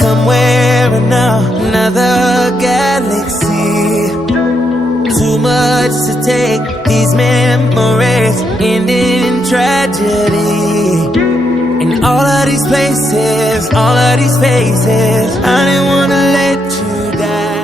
Somewhere in another galaxy. Too much to take, these memories ending in tragedy. In all of these places, all of these faces, I didn't wanna let you down.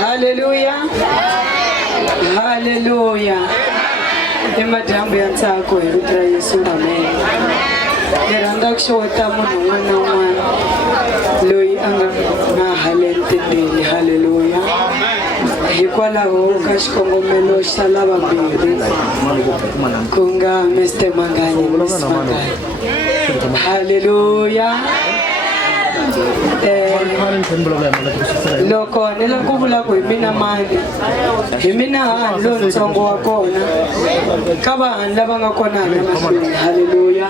Hallelujah. Hallelujah. Emadambu yansako eritra Yesu amen. Ngeranda kushota munhu mwana mwana loyi anga na halentendeli. Hallelujah. Hikwalaho ka xikongomelo xa lava mbirhi ku nga Mr. Mangani Miss Mangani. Hallelujah. Loko ni la ku vula ku hi mina mani hi mina hahani lontsongo wa kona ka vahani lava nga kona na mahlweni. Haleluya.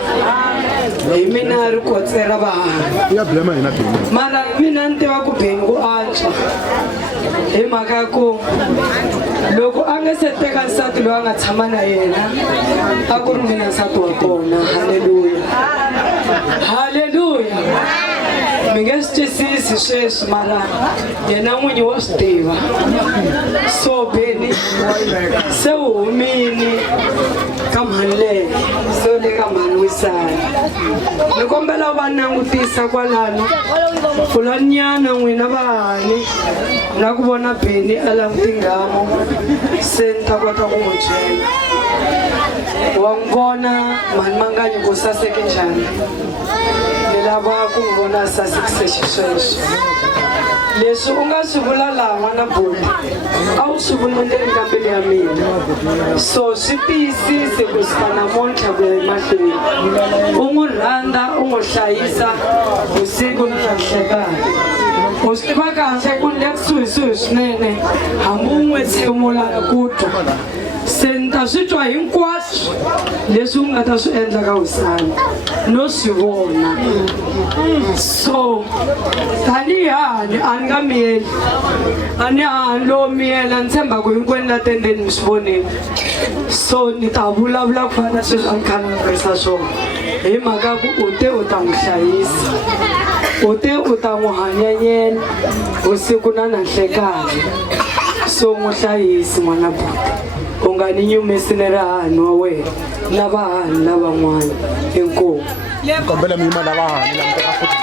Hi mina ri kotsera vahani mara mina ni tiva ku beni ku antswa hi mhaka ku loko a nga se teka nsati loyi a nga tshama na yena a ku ri mina nsati wa kona. Haleluya. Haleluya. Mi nge swi twisisi sweswi mara yena n'winyi wa swi tiva. So beni se u humini ka mhani leyi se le ka mhani wisani. Ni kombela va langutisa kwalano fulanyana n'wina vahani na ku vona beni a languti ngamo se ni ta kota ku n'wi byela. Wa n'wi vona mhani Mangani ku saseke njhani. Ni lava ku n'wi vona sasekise xisweswo. Leswi u nga swi vula laha n'wana buti a wu swi vula ndzeni ka mbilu ya mina. So swi tiyisise ku suka namuntlha ku ya emahlweni u n'wi rhandza u n'wi hlayisa vusiku ni nanhlekani. U swi tiva kahle ku ni le kusuhisuhi swinene hambi u n'wi tshemula ku twa. Se ni ta swi twa hinkwaswo leswi u nga ta swi endla ka wisani no swi vona. So tanihi hahani a ni nga miyeli a ni hahani lowo miyela ni tshemba ku hinkwenu la tendeni mi swi vonile. So ni ta vulavula ku fana na sweswi a ni kha ni vurisa swona hi mhaka ku u te u ta n'wi hlayisa u te u ta n'wi hanyanyela vusiku na nanhlekani. So n'wi hlayisi n'wana buti u nga ni nyumisi ni rihani wa wena na vahani lavan'wana. Inkomu. Kombela mi yima lava hahani la mi teka futhi.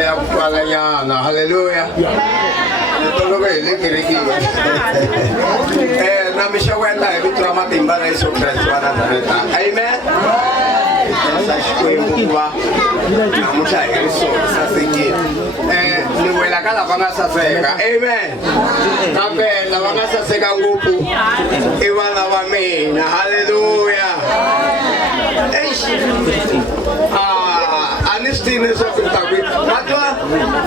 ya kuqalanyana. Hallelujah. Nami xeweta hi vito ra matimba ra Yesu Kreste wa Nazareta. Amen. Xikwembu ku va namuntlha hi ri so sasekile. Ni wela ka lava nga saseka. Amen. Kambe lava nga saseka ngopfu i vana va mina. Hallelujah. A ni swi tivi leswaku ni ta kwi matwa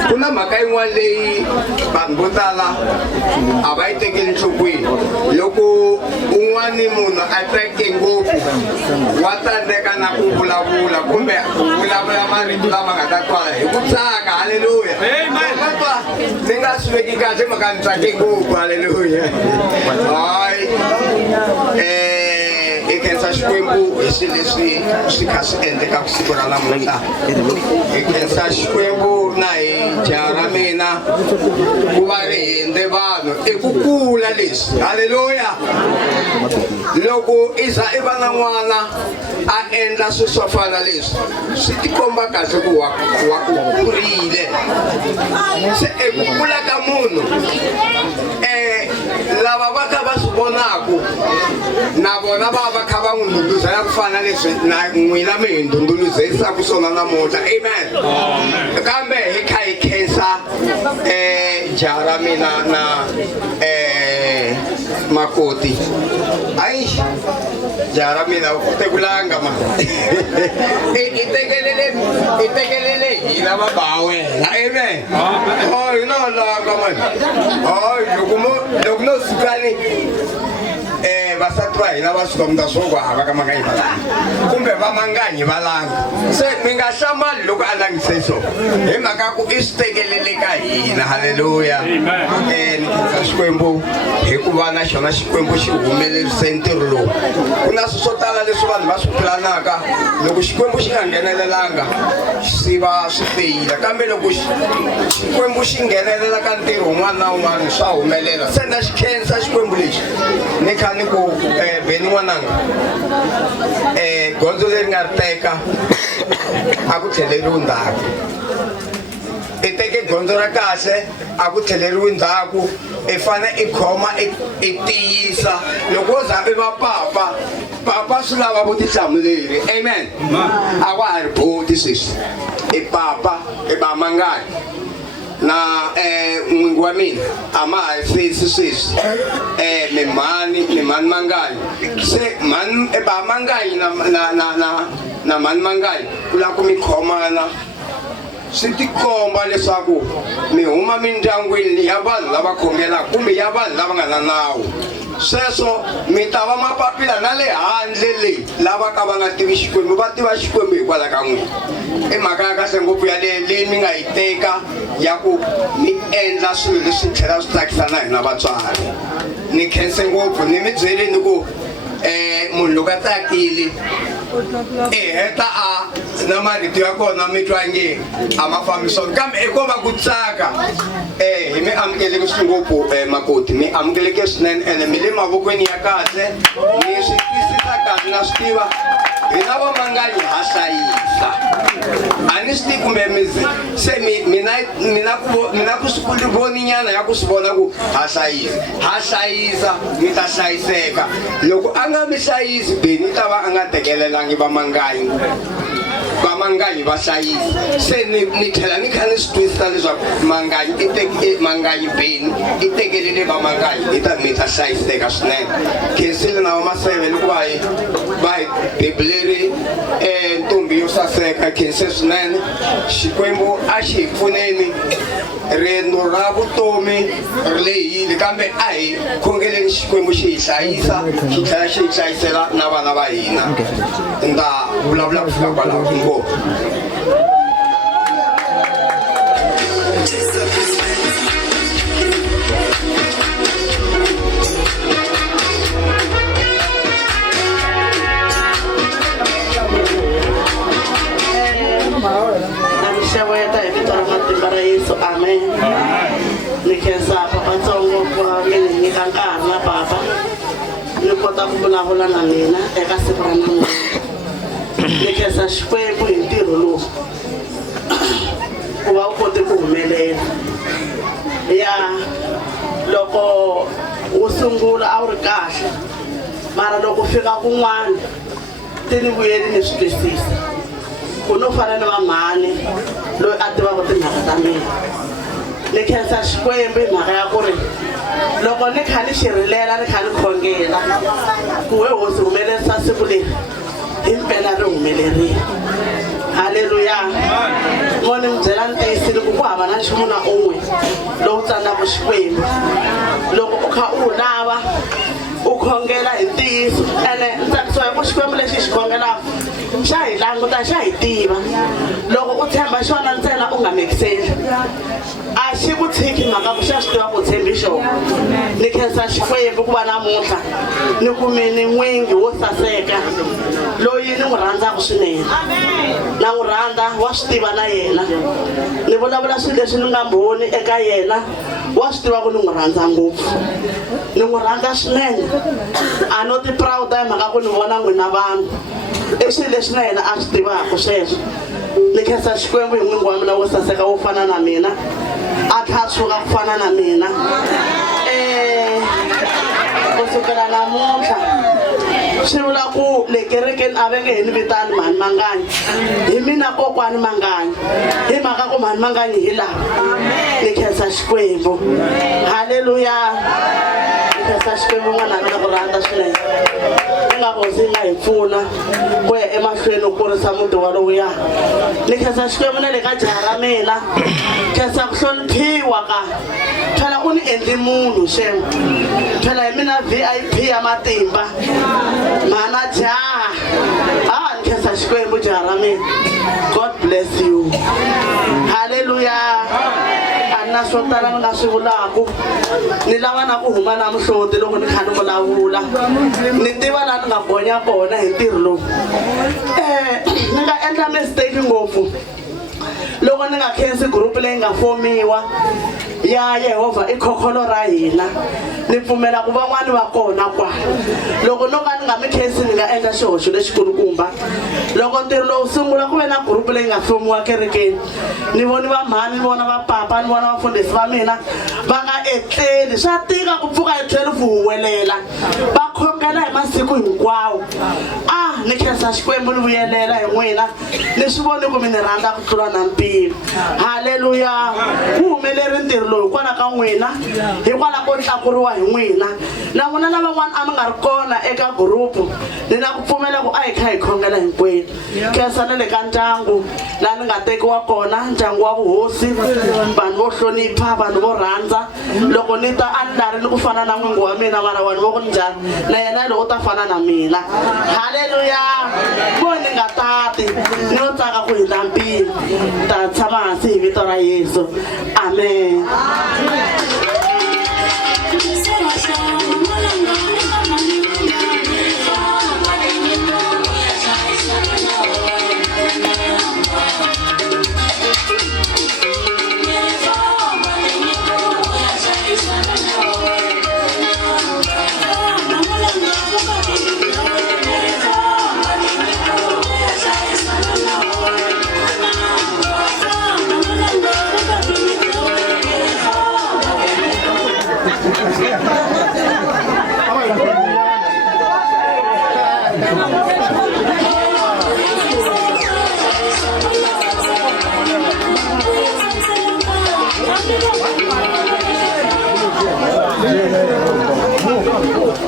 ku na mhaka yin'wana leyi vanhu vo tala a va yi tekeli enhlokweni. Loko un'wana munhu a tsake ngopfu wa tsandzeka na ku vulavula kumbe ku vulavula marito lama nga ta twala hi ku tsaka. Haleluya. Matwa ni nga swi veki kahle mhaka ni tsake ngopfu. Haleluya. Hayi Ikensa Xikwembu hi swilo leswi swi kha swi endleka siku ra namuntlha. Ikensa Xikwembu na hi jaha ra mina ku va ri hindze vanhu i ku kula leswi. Haleluya. Loko i za i va na n'wana a endla swilo swo fana leswi swi tikomba kahle ku wa kurile. Se eku kula ka munhu lava va kha va swi vonaku na vona va kha va n'wi ndhundhuzela ku fana leswi na n'wina mi hi ndhundhuzerisaku swona namuntlha. Amen. Kambe hi kha hi khensa jaha ra mina na makoti. Ayi jaha ra mina u tekulanga ma i tekelele hina va ba wena. Amen. Hi no langa man. Loko no sukani vasati va hina va swi komba swo ku hava ka manganyi valanga kumbe va manganyi valanga. Se mi nga hlamali loko a langise so hi mhaka ku i swi tekelele ka hina. Haleluya. Ni khensa Xikwembu hi ku va na xona Xikwembu xi humelerise ntirho lowu. Ku na swilo swo tala leswi vanhu va swi pulanaka loko Xikwembu xi nga nghenelelanga swi va swi feyila. Kambe loko Xikwembu xi nghenelela ka ntirho wun'wana na wun'wana swa humelela. Se na xi khensa Xikwembu lexi ni kha ni ku beni n'wananga gondzo leri nga ri teka a ku tlheleriwi ndzhaku. I teke gondzo ra kahle a ku tlheleriwi ndzhaku. I fane i khoma i tiyisa. Loko wo za i va papa swi lava vutihlamuleri. Amen. A wa ha ri boti sweswi i papa i ba mangani na n'wingi wa mina a ma ha fesi sweswi mimani mangani. Se mani ba mangani na mani mangani ku lava ku mi khomana. Swi tikomba leswaku mi huma mindyangwini ya vanhu lava khongelaka kumbe ya vanhu lava nga na nawu. Sweswo mi ta va mapapila na le handle leyi lava ka va nga tivi Xikwembu va tiva Xikwembu hikwalaho ka n'wina. I mhaka ya kahle ngopfu yaleyo leyi mi nga yi teka ya ku mi endla swilo leswi tlhela swi tsakisa na hina vatswari. Ni khense ngopfu ni mi byeleni ku munhu loko a tsakile heta a na marito ya kona mi twa nge a ma fambi swona. Kambe i ko va ku tsaka hi mi amukeleke swi ngopfu makoti mi amukeleke swinene ene mi le mavokweni ya kahle. Ni swi twisisa kahle na swi tiva hina vamanganyi ha hlayisa. A ni swi tivi kumbe mizi se mina ku swi voni nyana ya ku swi vona ku ha hlayisa mi ta hlayiseka. Loko a nga mi hlayisi beni ta va a nga tekelelangi vamanganyi va hlayisa. Se ni tlhela ni kha ni swi twisisa leswaku manganyi beni i tekelele vamanganyi mi ta hlayiseka swinene. Khensile na vamaseve loko va hi bebuleli ntombi yo saseka. Khense swinene. Xikwembu a xi hi pfuneni. Riendzo ra vutomi ri lehile kambe a hi khongeleni Xikwembu xi hi hlayisa xi tlhela xi hi hlayisela na vana va hina. Ni ta vulavula ku fika kwalaho. Inkomu. Namixeweta hi vito ra matimba ra Yesu. Amen. Ni khensa papatsongo ku va mi ni nyika nkarhi na papa ni kota ku vulavula na mina eka siku ra namuntlha. Ni khensa Xikwembu hi ntirho lowu. ku va u kote ku humelela ya loko u sungula a wu ri kahle mara loko fika kun'wana ti ni vuyeli ni swi twisisa ku no fana ni vamhani loyi a tivaka timhaka ta mina ni khensa Xikwembu hi mhaka ya ku ri loko ni kha ni xirilela ni kha ni khongela ku we hosi humelerisa siku leri hi mpela ri humelerile haleluya mo ni mi byela ni tiyisile ku ku hava na nchumu na un'we lowu tsandzaka Xikwembu loko u kha u lava u khongela hi ntiyiso ene ntsakisiwa hi ku Xikwembu lexi xi khongelaka xa hi languta xa hi tiva loko u tshemba xona ntsena u nga mekiseli a xi ku tshiki mhaka ku xa swi tiva ku tshembi xona ni khensa Xikwembu ku va namuntlha ni kumini n'wingi wo saseka loyi ni n'wi rhandzaka swinene na n'wi rhandza wa swi tiva na yena ni vulavula swilo leswi ni nga mbhoni eka yena wa swi tiva ku ni n'wi rhandza ngopfu ni n'wi rhandza swinene a no ti proud hi mhaka ku ni vona n'wina vanhu i swilo leswi na yena a swi tivaka sweswo ni khensa Xikwembu hi n'wingi wa mina wo saseka wo fana na mina a tlhasuka ku fana na mina kusukela namuntlha swi vula ku le kerekeni a va nge hi ni vitani Mhani Manganyi hi mina kokwani Manganyi hi mhaka ku Mhani Manganyi hi lava ni khensa Xikwembu haleluya ni khensa Xikwembu n'wana mina ku rhandza swinene i nga hosi nga hi pfuna ku ya emahlweni u kurisa muti walowuya ni khensa Xikwembu na le ka jaha ra mina khensa ku hloniphiwa ka phela u ni endli munhu xemo phela hi mina VIP ya matimba mana jaha ni khensa Xikwembu jaha ra mina God bless you haleluya na swo tala ni nga swi vulaku ni lava na ku huma na muhloti loko ni kha ni vulavula ni tiva laha ni nga bonya kona hi ntirho lowu ni nga endla mistake ngopfu loko ni nga khensi group leyi nga fomiwa ya Yehovha i khokholo ra hina ni pfumela ku van'wani va kona kwala loko no ka ni nga mi khensi ni nga endla xihoxo lexikulukumba loko ntirho lowu sungula ku ve na group leyi nga fomiwa kerekeni ni voni va mhani ni vona va papa ni vona vafundhisi va mina va nga etleli swa tika ku pfuka hi 12 huwelela va khongela hi masiku hinkwawo ni khensa Xikwembu ni vuyelela hi n'wina ni swi voni ku mi ni rhandza ku tlula na mpimo haleluya ku humeleri ntirho lowu hikwalaho ka n'wina hikwalaho ko tlakuriwa hi n'wina na n'wina lavan'wana a mi nga ri kona eka gurupu ni na ku pfumela ku a hi kha hi khongela hinkwenu khensa na le ka ndyangu laha ni nga tekiwa kona ndyangu wa vuhosi vanhu vo hlonipha vanhu vo rhandza loko ni ta a ni lari ni ku fana na n'wingi wa mina vana vanhu vo ku njhani na yena loko ta fana na mina haleluya mo ni nga tati ni yo tsaka ku hindza mpimo ta tshama hansi hi vito ra Yesu amen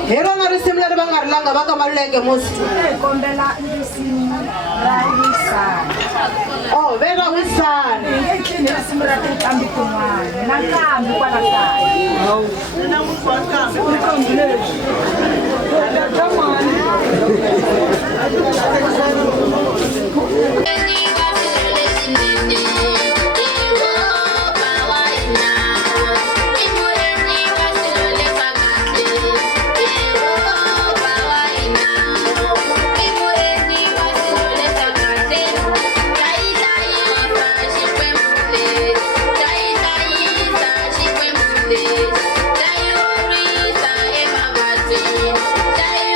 Hero na risimu leri va nga ri langa va ka Maluleke musi kombela risimu ra Wisani. oh vera Wisani Nge cini risimu ra tinqambi tin'wana na nqambi kwala kaya. Jai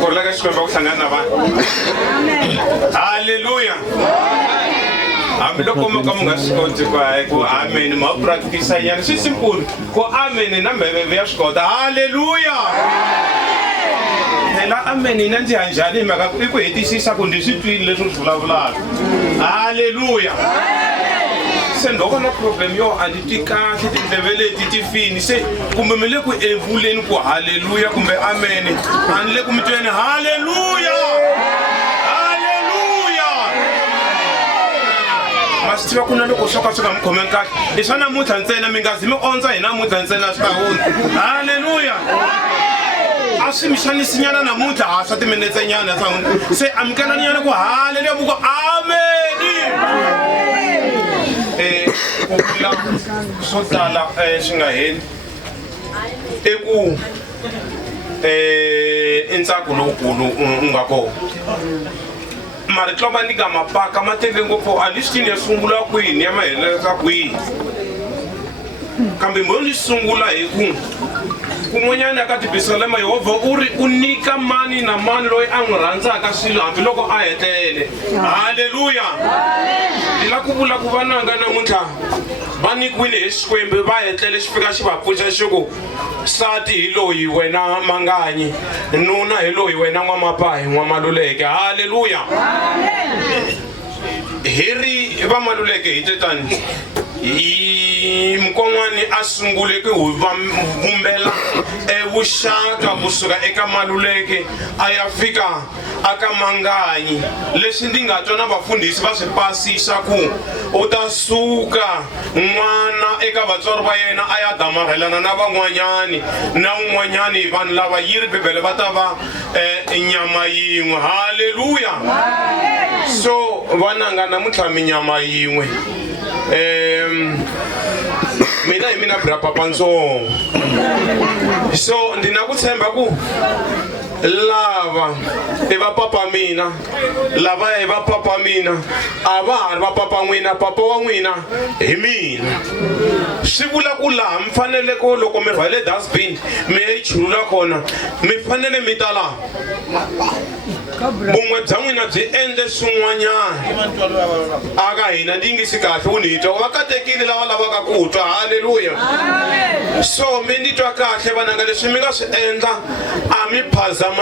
Korlaga Shwemba kuhlangana nabantu. Hallelujah. Loko moka munga swi koti ku amen ma practice yana swi simple ku amen na mbeve ya swi kota. Hallelujah. La amen ina ndzi hanjani maka ku hetisisa ku ndzi swi twile leswi swi vulavulaka. Hallelujah. Se ndoko na problem yo anditi kahle tindleve leti ti fini se kumbe mi le ku evuleni ku hallelujah kumbe amen anile ku mitweni hallelujah. Masithiwa kuna loko swo ka swi nga mi khomengi kahle i swa namuntlha ntsena mi nga zi mi ondza hi namuntlha ntsena swi ta hundza. Hallelujah. A swi mi xanisinyana namuntlha a swa timinetsenyana swa hundza se amukelaninyana ku hallelujah vuko amen. Ku vula swo tala swi nga heli i ku i ntsako lowukulu u nga kona mara tloba ni ga mapaka matele ngopfu a listini ya sungula kwini ya mahelela kwini kambe mo li sungula hi ku kun'wanyana aka tibisalema Yehova uri u nyika mani na mani loyi a n'wi rhandzaka swilo hambiloko a hetlele. Hallelujah. Ni la ku vula ku vananga namuntlha va nikiwile hi Xikwembu va hetlele xi fika xi va pfuxa xiko sati hi loyi wena manganyi nuna hi loyi wena n'wamapahi n'wamaluleke. Hallelujah. Heri va maluleke hi tetani mkon'wani a sungule ku vumbela vuxaka kusuka eka maluleke a ya fika aka manganyi leswi ndi nga twa na vafundhisi va swi pasisa ku u ta suka n'wana eka vatswari va yena a ya damarhelana na van'wanyani na un'wanyani vanhu lava yi ri bibele va ta va nyama yin'we. Hallelujah. So vananga namuntlha minyama yin'we mina hi mina bra papa ntsongo so ndina ku tshemba ku lava e va papa mina lava e va papa mina a va ha ri va papa n'wina papa wa n'wina hi mina swi vula ku laha mi fanele ku loko mi rhwale dustbin mi ya yi chulula kona mi fanele mi ta laha vun'we bya n'wina byi endle swin'wanyana aka hina ndi yingisi kahle wu ni twa va katekile lava lavaka ku twa. Hallelujah. So mi ni twa kahle vananga leswi mi nga swi endla a mi phazamani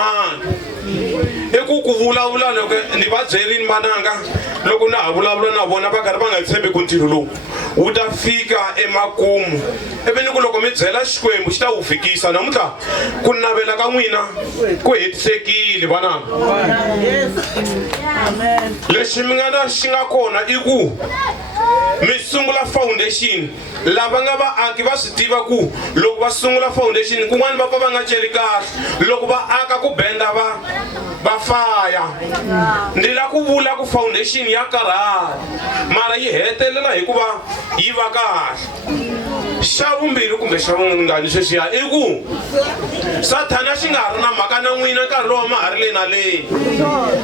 i ku vulavula loko ni va byerini vananga loko na ha vulavula na vona va karhi va nga tshembi ku ntirho lowu wu ta fika emakumu ivi ni ku loko mi byela Xikwembu xi ta wu fikisa. Namuntlha ku navela ka n'wina ku hetisekile vananga. Lexi mi nga na xi nga kona i ku mi sungula foundation lava nga vaaki va swi tiva ku loko va sungula foundation kun'wana va pfa va nga celi kahle loko va aka ku benda va faya. Ndi la ku vula ku foundation ya karhala mara yi hetelela hikuva yi va kahle. Xa vumbirhi kumbe xa vungani sweswiya i ku Sathana xi nga ri na mhaka na n'wina nkarhi lowu ma ha ri le na leyi.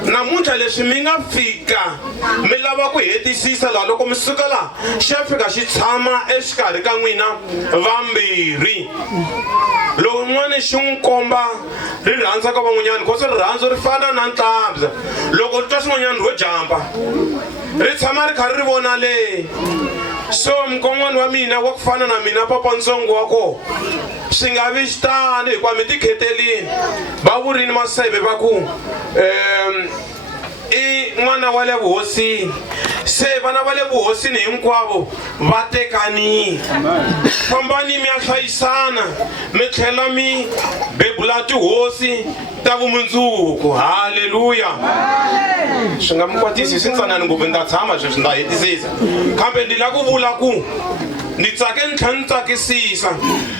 Namuntlha leswi mi nga fika mi lava ku hetisisa laha loko mi suka laha xi ya fika xi tshama exikarhi ka n'wina vambirhi. Loko n'wana xi n'wi komba rirhandza ka van'wanyana because rirhandzu ri fana na ntlambya loko ri twa swin'wanyana ro jampa ri tshama ri karhi ri vona leyi. So mkon'wana wa mina wa ku fana na mina papa ntsongo wa ko swi nga vi xitano hikuva mi ti khetelini va vurini maseve va ku i n'wana wa le vuhosini se vana va le vuhosini hinkwavo va tekanile. Fambani mi ya hlayisana mi tlhela mi bebula tihosi ta vumundzuku. Hallelujah. Swi nga mi kwatisi swi ntsanani ngopfu ni ta tshama sweswi nda hetisisa kambe ndi la ku vula ku ni tsake ni tlhela ni tsakisisa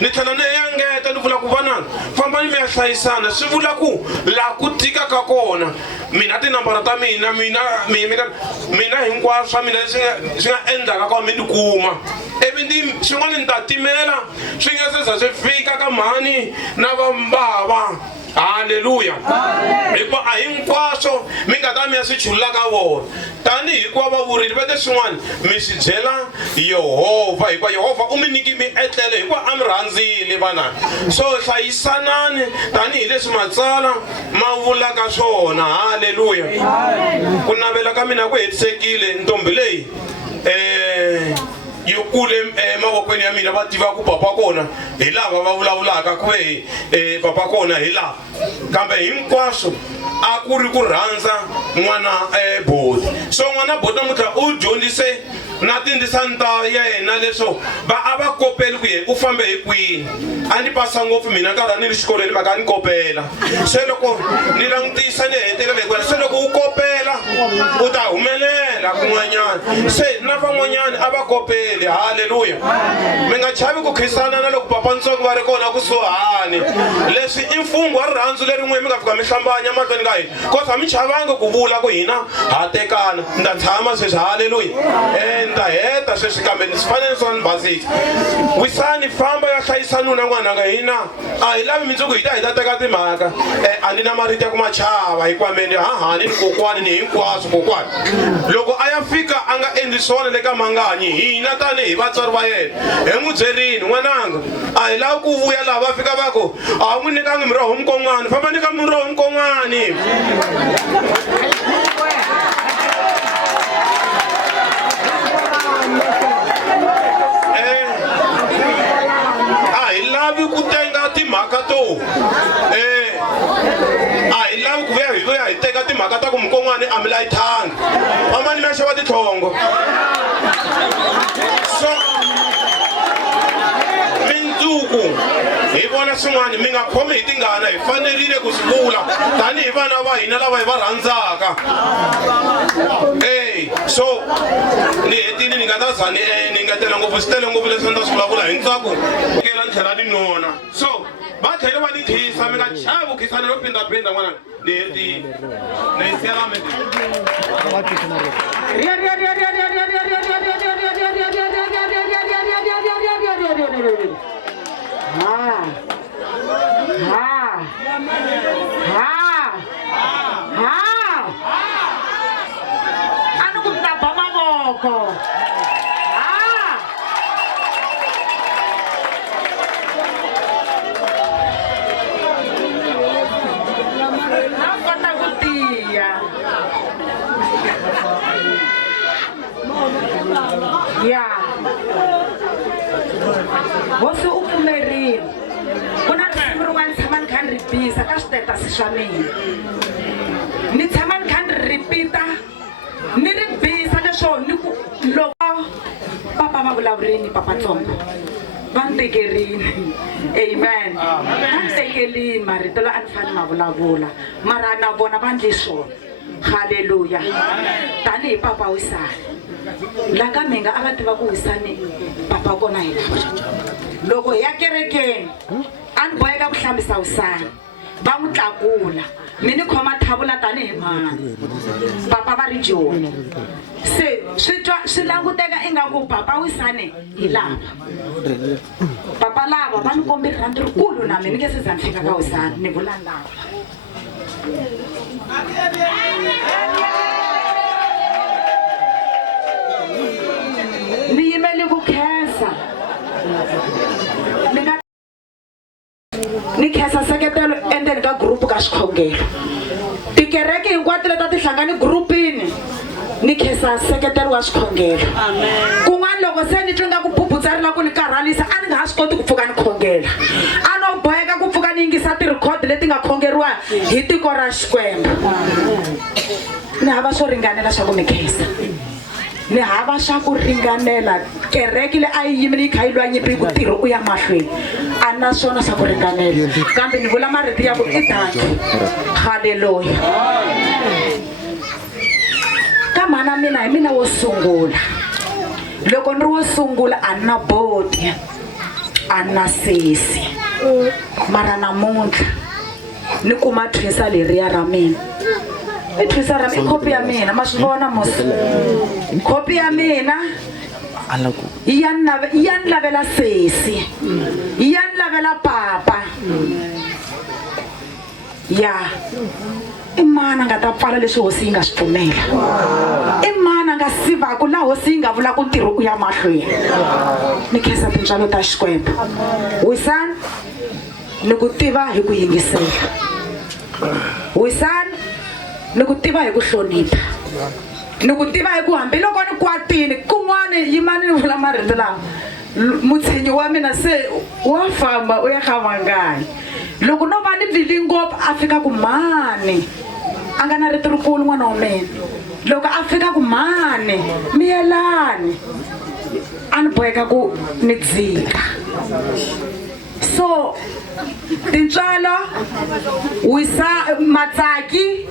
ni tlhela ni yangeta ni vula ku vananga fambani mi ya hlayisana swi vula ku laha ku tika ka kona mina tinambara ta mina hinkwaswo swa mina leswi nga endlaka ka mi tikuma ivi swin'wana ni ta timela swi nga se za swi fika ka mhani na vambava Haleluya. Hikuva a hinkwaswo mi nga ta mi ya swi chulula ka vona tanihi hikuva va vurimi va leswin'wana mi swi byela Yehovha hikuva Yehovha u mi nyiki mietlelo hikuva a mi rhandzile vana. So hlayisanani tanihileswi matsala ma vulaka swona. Haleluya. Ku navela ka mina ku hetisekile. Ntombi leyi yi kule mavokweni ya mina va tiva ku papa kona hi lava va vulavulaka ku papa kona hi lava kambe hinkwaswo a ku ri ku rhandza n'wana boti. So n'wana boti namuntlha u dyondzise na tindzisani ta yena leswo a va kopeli ku ye u fambe hi kwini. A ni pasa ngopfu mina nkarhi ni ri xikolweni maka ni kopela. Se loko ni langutisa ni hetelela hikwena se loko u kopela u ta humelela kun'wanyana. Se na van'wanyana a va kopeli. Haleluya. Mi nga chavi ku khisana na loko papa ntsongo va ri kona kusuhani. Leswi i mfungho wa rirhandzu lerin'we mi nga fika mi hlambanya mahlweni ka hina kosa mi chavanga ku vula ku hina ha tekana. Ni ta tshama sweswi. Haleluya. Ni ta heta sweswi kambe ni swi fanele swa ni basisa. Wisani famba ya hlayisa nuna n'wana nga hina a hi lavi mindzuku hi ta teka timhaka. A ni na marito ya ku machava hikuva meni hahani ni kokwani ni hinkwaswo kokwani. Loko a ya fika a nga endli swona le ka manganyi hina tanihi vatswari va yena hi n'wi byerini n'wananga a hi lavi ku vuya laha va fika va ku a wu n'wi nyikanga miroho mukon'wani famba nyika miroho mukon'wani. A hi lavi ku tenga timhaka to a hi lavi ku vuya hi vuya hi teka timhaka ta ku mukon'wani a mi layithangi mamani mi ya xava titlhongo. So mindzuku hi vona swin'wana mi nga khomi hi tingana hi fanerile ku swi vula tanihi vana va hina lava hi va rhandzaka. So ni hetini ni nga ta za ni ngetela ngopfu swi tele ngopfu leswi ni ta swi vulavula hi ntsako kela ni tlhela ni nona. So va tlhela va ni khisa mi nga chavi khisana no phindaphinda n'wananga ni hetini ni yisela mi. Hosi u pfumerile ku na siku rin'wana tshama ni kha ni ripisa ka switetasi swa mina ni tshama ni kha ni ripita ni ri bisa leswo ni ku loko papa va vulavurini papa ntsongo va ni tekerini. Amen. Va ni tekelini marito la a ni fane ma vulavula mara na vona va ndli swona. Haleluya. Tanihi papa Wisani la ka mi nga a va tiva ku Wisani papa kona hi lava loko hi ya kerekeni a ni boheka ku hlambisa Wisani va n'wi tlakula mi ni khoma thavula tanihi mani papa va ri joni. Se swi languteka ingaku papa Wisani hi lava papa lava va ni kombe rirhandzu rikulu na mina ni nge se za ni fika ka Wisani ni vula lava. Ni yimeli ku khensa ni khensa seketelo endzeni ka group ka xikhongelo tikereke hinkwato leta ti hlangani groupini ni khensa seketelo wa xikhongelo. Kun'wana loko se ni twi nga ku bubutsarile ku ni karhalisa a ni nga ha swi koti ku pfuka ni khongela a no boheka ku pfuka ni yingisa ti-record leti nga khongeriwa hi tiko ra Xikwembu. Ni hava swo ringanela swa ku mi khensa ni hava swa ku ringanela kereke le a yi yimile yi kha yi lwa nyimpi ku tirho u ya mahlweni a na swona swa ku ringanela kambe ni vula marito ya ku i thank you. Haleluya. Ka mana mina hi mina wo sungula loko ni ri wo sungula a na boti a na sesi mara namuntlha ni kuma thwisa leriya ra mina i thwisa ra mina i khopi ya mina ma swi vona mosi khopi ya mina ya ni lavela sesi ya ni lavela papa ya i mani a nga ta pfala leswi hosi yi nga swi pfumela, i mani a nga sivaka laha hosi yi nga vula ku ntirho u ya mahlweni. Ni khensa tintswalo ta Xikwembu. Wisani ni ku tiva hi ku yingisela, wisani ni ku tiva hi ku hlonipha, ni ku tiva hi ku hambiloko ni kwatini kun'wani yimani ni vula marito lawa, mutshenyi wa mina se wa famba u ya khavangani. Loko no va ni vili ngopfu a fika ku mani a nga na rito rikulu n'wana wa mina, loko a fika ku mani miyelani a ni boheka ku ni dzika. So tintswalo wisa Matsaki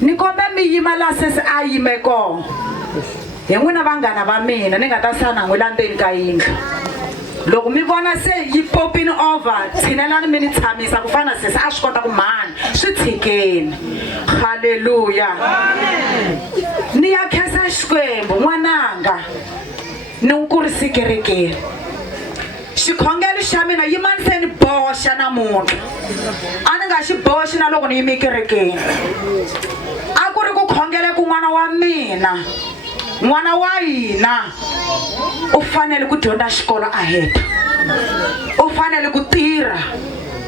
ni kombe mi yima la sesi a yime kona hi n'wina vanghana va mina, ni nga ta sana n'wi la ndzeni ka yindlu. Loko mi vona se yi popping over, tshinelani mi ni tshamisa ku fana sesi a swi kota ku mani swi tshikeni. Haleluya, ni ya khensa Xikwembu n'wananga ni n'wi kurisi kerekeni. Xikhongelo xa mina yimani se ni boxa namuntlha, a ni nga xi boxi na loko ni yime kerekeni. A ku ri ku khongela ku n'wana wa mina, n'wana wa hina u fanele ku dyondza xikolo a heta, u fanele ku tirha,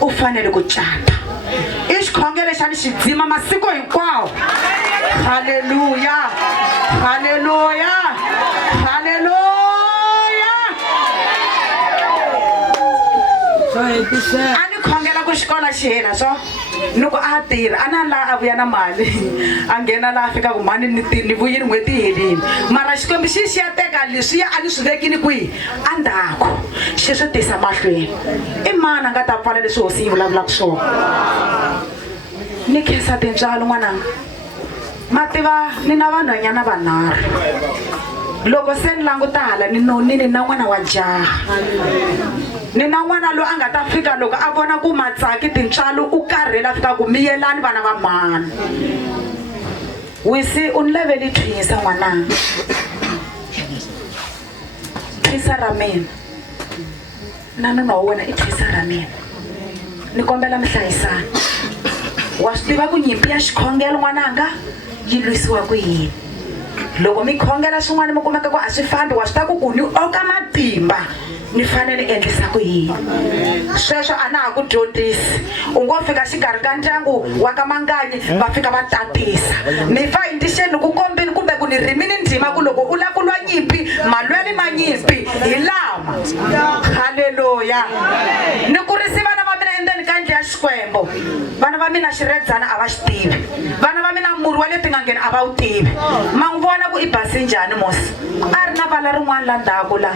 u fanele ku cata. I xikhongelo xa ni xi dzima masiku hinkwawo. Haleluya, haleluya, haleluya. A ni khongela ku xikolo xi hela so loko a tirha a na laha a vuya na mali a nghena laha a fika ku mani ni vuyini n'hweti yi helini, mara Xikwembu xi ya teka leswiya a ni swi vekini kwihi a ndzhaku xi swi tisa mahlweni. I mani a nga ta pfala leswi hosi yi vulavulaka swona? Ni khensa tintswalo n'wananga, ma tiva ni na vanhwanyana vanharhu. Loko se ni languta hala ni nonini na n'wana wa jaha, ni na n'wana loyi a nga ta fika loko a vona ku Matsaki tintswalo u karhele a fika ku miyelani vana va mani. Wisi u ni leveli thwisa n'wananga, thwisa ra mina na nuna wa wena i thwisa ra mina. Ni kombela mi hlayisana. Wa swi tiva ku nyimpi ya xikhongelo n'wananga yi lwisiwa ku yini? Loko mi khongela swin'wana mi kumeka ku a swi fambi, wa swi tiva ku ni oka matimba ni fanele ni endlisa ku yini. Sweswo a na ha ku dyondzisi, u ngo fika xikarhi ka ndyangu wa ka Manganyi va fika va tatisa. Ni fa hi ndixeni ku kombeni kumbe ku ni rimini ndzima ku loko u lava ku lwa nyimpi malweli ma nyimpi hi lama. Haleluya, ni kurisi vana va mina endzeni ka ndlu ya Xikwembu. Vana va mina xirhedzana a va xi tivi, vana va mina murhi wa le tin'angeni a va wu tivi. Ma n'wi vona ku i basi njhani mosi, a ri na vala rin'wana la ndzhaku la.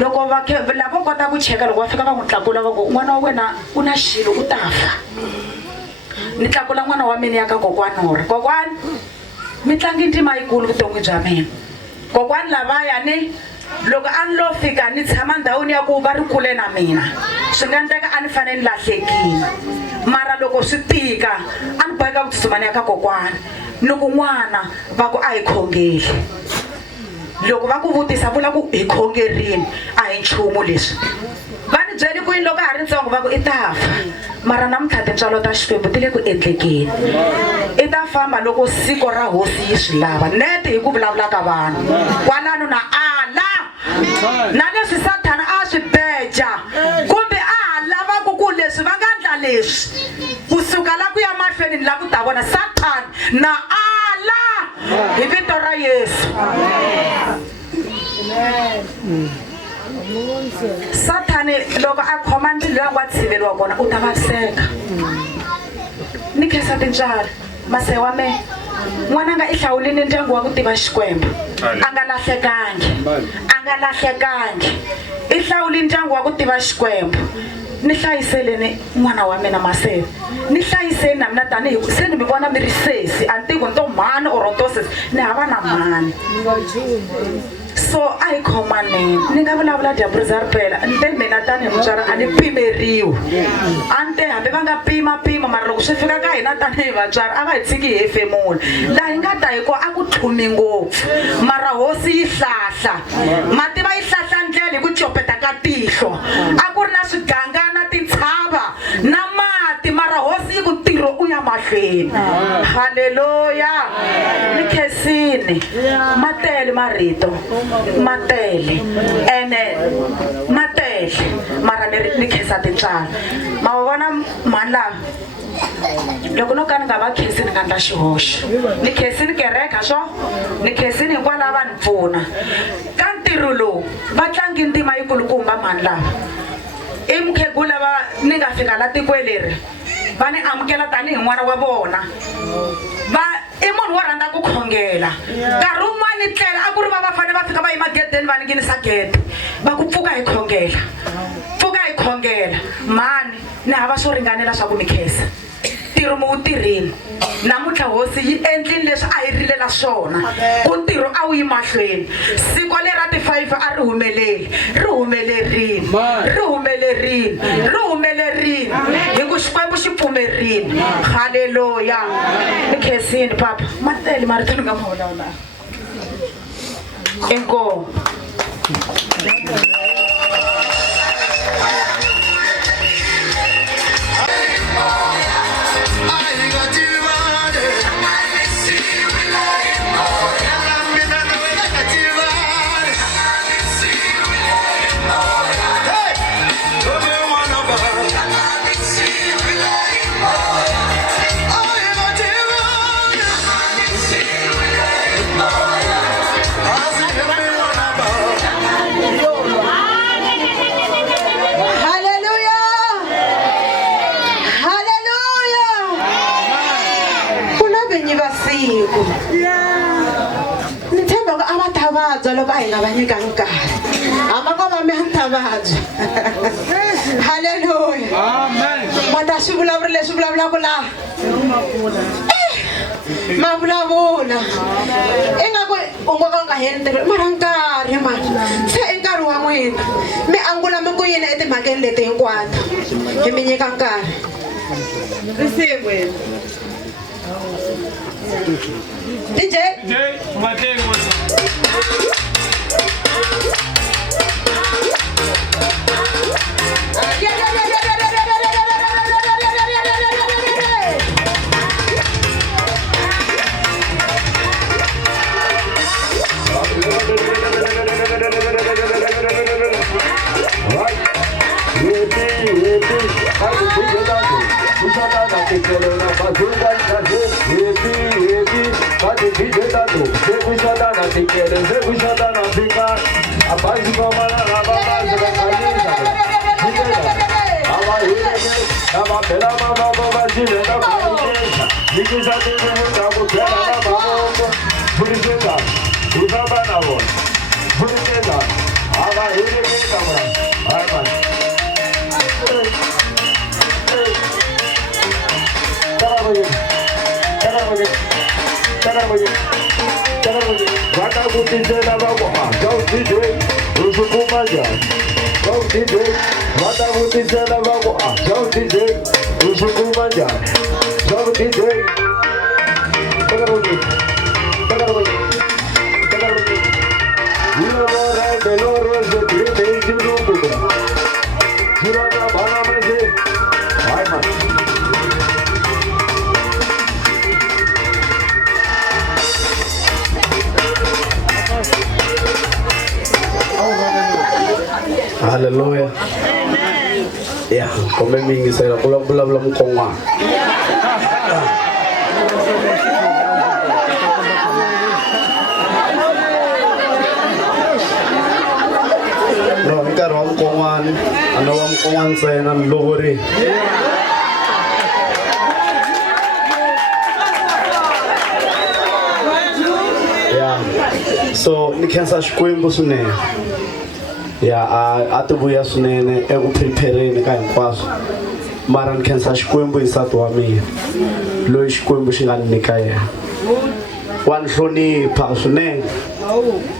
Loko lavo kota ku cheka loko va fika va n'wi tlakula va ku n'wana wa wena u na xilo u ta fa. Ni tlakula n'wana wa mina ya ka kokwani uri kokwani mi tlangi ntima yikulu vuton'wi bya mina. Kokwani lavayani loko a ni lo fika ni tshama ndhawini ya ku va ri kule na mina, swi nga endleka a ni fanele ni lahlekile, mara loko swi tika a ni boheka ku tsutsumani ya ka kokwani ni ku n'wana va ku a hi khongeli. Loko va ku vutisa vula ku hi khongerini a hi nchumu leswi. Va ni byeli ku yini loko a ri ntsongo va ku i ta fa, mara namuntlha tintswalo ta Xikwembu ti le ku endlekeni. I ta famba loko siku ra hosi yi swi lava, nete hi ku vulavula ka vanhu kwalano na ala na leswi Sathana a swi beja kumbe a ha lavaku ku leswi va nga endla leswi kusuka la ku ya mahlweni ni la ku ta vona Sathana na ala hi vito ra Yesu. Sathana loko a khoma ndlela ya wa tshiveriwa kona u ta vaseka. Ni khensa tintswalo mase wa me n'wananga i hlawulini ndyangu wa ku tiva Xikwembu, a nga lahlekangi, i hlawulini ndyangu wa ku tiva Xikwembu. Ni hlayiseleni n'wana wa mina Maseve, ni hlayiseni na mina tanihi se ni mi vona mi ri sesi a ni tivi ku ni to mhani or to sesi ni hava na mhani. So a hi khomaneni, ni nga vulavula Diabrisa Ripela ni te mina tanihi mutswari a ni pimeriwi, a ni te hambi va nga pima mara loko swi fika ka hina tanihi vatswari a va hi tshiki hi hefemula. Laha hi nga ta hi ko a ku tlhumi ngopfu, mara hosi yi hlahla, mativa yi hlahla ndlela hi ku copeta ka tihlo. A ku ri na swiganga na tintshava na mati mara hosi yi ku haleluya ni khensini matele marito matele ene matele mara ni khensa tintswalo ma vona mani lava loko no ka ni nga va khensi ni nga ndla xihoxo ni khensini kereka swo ni khensini hikwalaho va ni pfuna ka ntirho lowu va tlangi ntima yikulukumba mani lava i mukhegula va ni nga fika la tikweni leri va ni amukela tanihi n'wana wa vona va i munhu wo rhandza ku khongela nkarhi wun'wani tlela a ku ri va fanele va fika va yima gedeni va ni ngenisa gede va ku pfuka hi khongela mani ni hava swo ringanela swa ku ni khensa ntirho mu wu tirhini namuntlha hosi yi endlile leswi a yi rilela swona ku ntirho a wu yi mahlweni siku lera ti-5 a ri humelerini hi ku xikwembu xi pfumerini haleluya ni khensini papa matele marito ni nga ma vulavula inkomu ni tshemba ku a va ta vabya loko a hi nga va nyika nkarhi hamba ko va mi a ni ta vabya haleluya ma ta swi vulavuri leswi vulavulaka laha ma vulavula ingaku u ngo ka u nga heli ntirho mara nkarhi se i nkarhi wa n'wina mi angula mi ku yini etimhakeni leti hinkwato hi mi nyika nkarhi risikwini DJ Hallelujah. Ya, komen mingi saya pulang kongwa. No, nggak rom kongwan, anu rom kongwan saya nan lohori. Ya, so ni khensa xikwembu swinene. Ya a ti vuya swinene eku prepare-eni ka hinkwaswo mara ni khensa xikwembu hi nsati wa mina loyi xikwembu xi nga ni nyika yena wa ni hlonipha swinene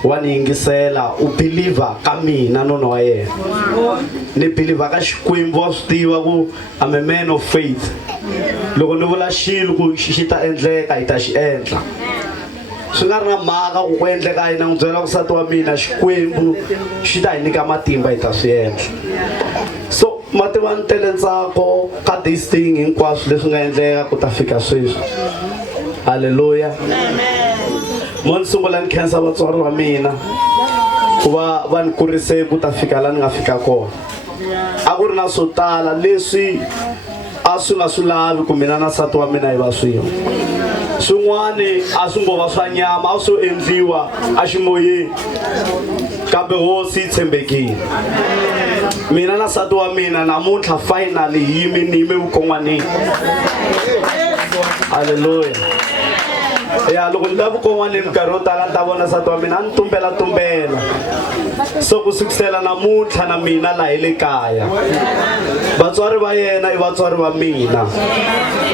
wa ni yingisela u believer ka mina nona wa yena ni believer ka xikwembu wa swi tiva ku I'm a man of faith loko ni vula xilo ku xi ta endleka hi ta xi endla swi nga ri na mhaka ku endleka yini n'wi byela nsati wa mina Xikwembu xi ta hi nyika matimba hi ta swi endla. So mativa ni tele ntsako ka this thing hinkwaswo leswi nga endleka ku ta fika sweswi. Haleluya. Mo ni sungula ni khensa vatswari va mina ku va va ni kurise ku ta fika laha ni nga fika kona. A ku ri na swo tala leswi a swi nga swi lavi ku mina na nsati wa mina hi va swin'we. Swin'wani a swi ngo va swa nyama a swo endliwa a ximoyeni kambe hosi yi tshembekile. Mina na nsati wa mina namuntlha finally hi yime vukon'wanini. Haleluya. Ya loko ni lava vukon'wanini nkarhi wo tala ni ta vona nsati wa mina a ni tumbela. So ku sukisela namuntlha na mina laha hi le kaya vatswari va yena i vatswari va mina.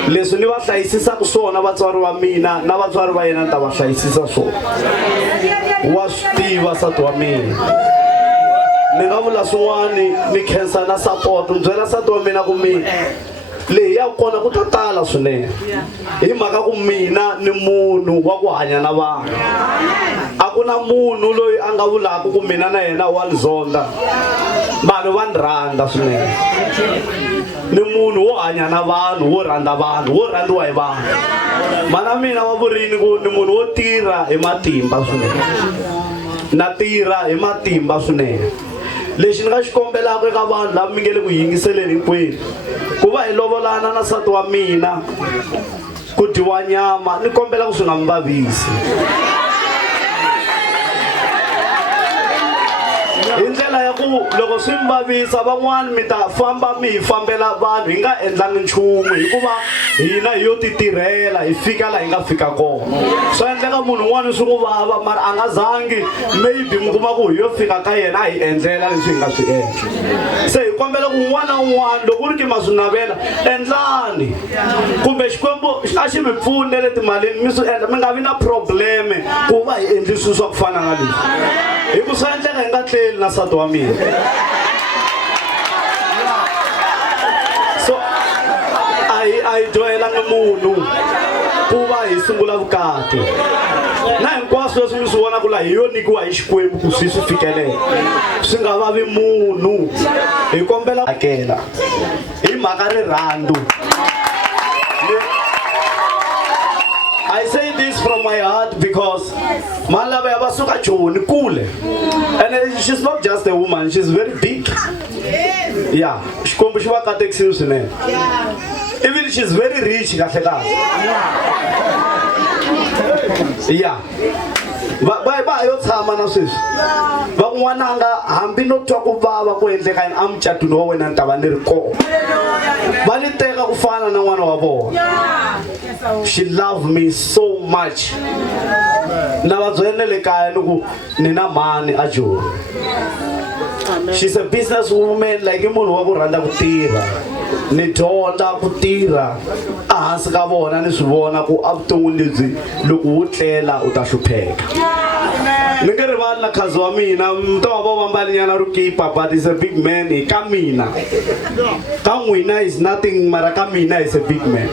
Leswi ni va hlayisisaka swona vatswari va mina na vatswari va yena ni ta va hlayisisa swona. Wa swi tiva nsati wa mina. Ni nga vula swin'wani ni khensa na support ni byela nsati wa mina ku mina leyi ya kona ku ta tala swinene hi mhaka ku mina ni munhu wa ku hanya na vanhu. A ku na munhu loyi a nga vulaka ku mina na yena wa ni zonda. Vanhu va ni rhandza swinene. Ni munhu wo hanya na vanhu wo rhandza vanhu wo rhandziwa hi vanhu. Mana mina wa vurini ku ni munhu wo tirha hi matimba swinene. Na tirha hi matimba swinene. Lexi ni nga xi kombelaka eka vanhu lava mi nge le ku yingiseleni hinkwenu ku va hi lovolana na nsati wa mina ku dyiwa nyama ni kombela ku swi nga mi vavisi. Hi ndlela ya ku loko swi mi vavisa van'wani mi ta famba mi hi fambela vanhu hi nga endlangi nchumu hikuva hina hi yo ti tirhela hi fika laha hi nga fika kona. Swi endleka munhu un'wana swi n'wi vava mara a nga zangi maybe mi kuma ku hi yo fika ka yena a hi endlela leswi hi nga swi endla. Se hi kombela ku un'wana na un'wana loko ku ri ki ma swi navela endlani kumbe Xikwembu a xi mi pfunele timalini mi swi endla mi nga vi na probleme ku va hi endli swilo swa ku fana na leswi. Hi ku swi endleka hi nga tleli na nsati wa mina. So a hi dyohelanga munhu ku va hi sungula vukati na hinkwaswo leswi mi swi vonaka laha hi yo nikiwa hi Xikwembu ku swi fikelele swi nga vavi munhu. Hi kombela hakela hi mhaka rirhandzu. I say this from my heart because Malava Yabasuka Joni Kule. And she's not just a woman, she's very big. Yeah, even she's very rich. Yeah. Ba yo tshama na sweswi van'wananga hambi no twa ku vava ku endleka yini amucatwini wa wena ni ta va ni ri kona. Va ni teka ku fana na n'wana wa vona. She loved me so much. Na va byele le kaya ni ku ni na mhani a Joni. She's a businesswoman like munhu wa ku rhandza ku tirha. Ni dyondza ku tirha ehansi ka vona ni swi vona ku avuton'wini lebyi loko wo tlela u ta hlupheka. Ni nge rivali na khazi wa mina mta wa va mbalinyana ro kipa but is a big man hi ka mina. Ka n'wina is nothing mara ka mina is a big man.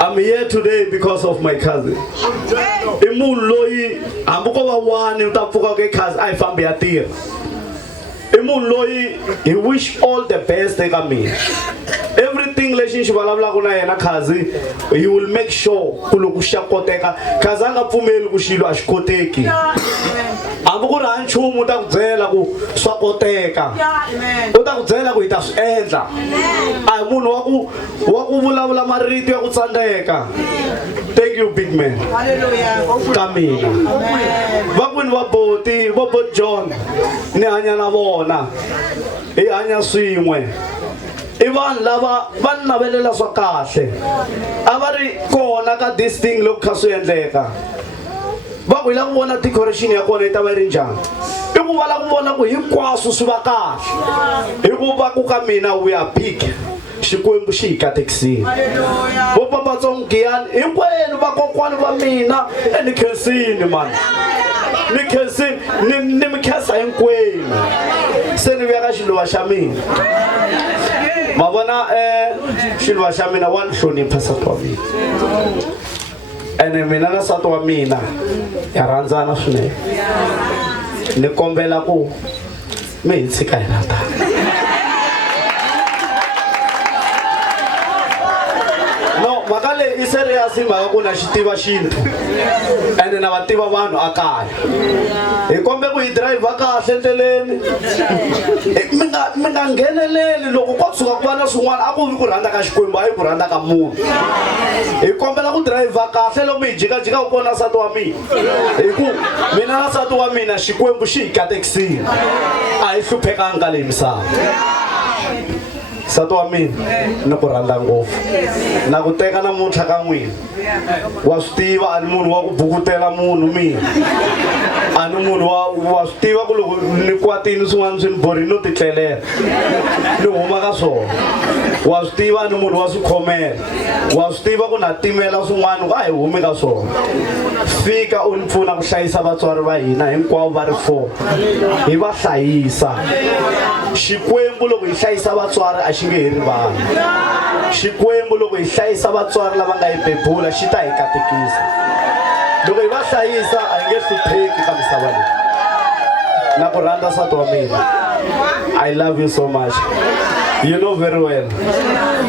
I'm here today because of my cousin. I munhu loyi hambi ko va wani u ta pfuka ke khazi a hi fambi ya tirha. I munhu loyi he wish all the best eka mina. Everything lexi xi vulavulaka na yena khazi he will make sure ku loko xa koteka khazi a nga pfumeli ku xilo a xi koteki. Hambi ku ri ha nchumu u ta ku byela ku swa koteka u ta ku byela ku hi ta swi endla. A hi munhu wa ku vulavula marito ya ku tsandzeka. Thank you big man. Ka mina vakwini va boti vo bot John ni hanya na vona hi hanya swin'we. I vanhu lava va navelela swa kahle a va ri kona ka this thing loko kha swi endleka. Va ku hi lava ku vona decoration ya kona yi ta va yi ri njhani. I ku va lava ku vona ku hinkwaswo swi va kahle hi ku va ku ka mina we are big. Xikwembu xi hi katekisile. Vo Papa Tsongiyani hinkwenu vakokwani va mina ni khensini mani. Ni khensini ni mi khensa hinkwenu. Se ni vuya ka xiluva xa mina. Ma vona xiluva xa mina wa ni hlonipha nsati wa mina. ene mina na nsati wa mina ya rhandzana swinene ni kombela ku mi hi tshika hi rhandana no mhaka leyi i serious mhaka ku na xi tiva xintu ene na va tiva vanhu a kaya hi kombe ku hi driver kahle endleleni mi nga ngheneleli loko ko tshuka ku va na swin'wana a ku vi ku rhandza ka Xikwembu a hi ku rhandza ka munhu hi kombela ku driver kahle loko mi hi jikajika ku kona nsati wa mina hi ku mina na nsati wa mina Xikwembu xi hi katekisile a hi hluphekanga ka leyi misava nsati wa mina ni ku rhandza ngopfu na ku teka namuntlha ka n'wina wa swi tiva a ni munhu wa ku bukutela munhu mina a ni munhu wa swi tiva ku loko ni kwatini swin'wana swi ni borini no titlelela ni huma ka swona wa swi tiva a ni munhu wa swikhomela wa swi tiva ku na timela swin'wana ku a hi humi ka swona fika u ni pfuna ku hlayisa vatswari va hina hinkwavo va ri 4 hi va hlayisa Xikwembu loko hi hlayisa vatswari a xi nge heri vanhu Xikwembu loko hi hlayisa vatswari lava nga hi bebula xi ta hi katekisa loko hi va hlayisa a hi nge hlupheki ka misava leyi na ku rhandza nsati wa mina I love you so much you know very well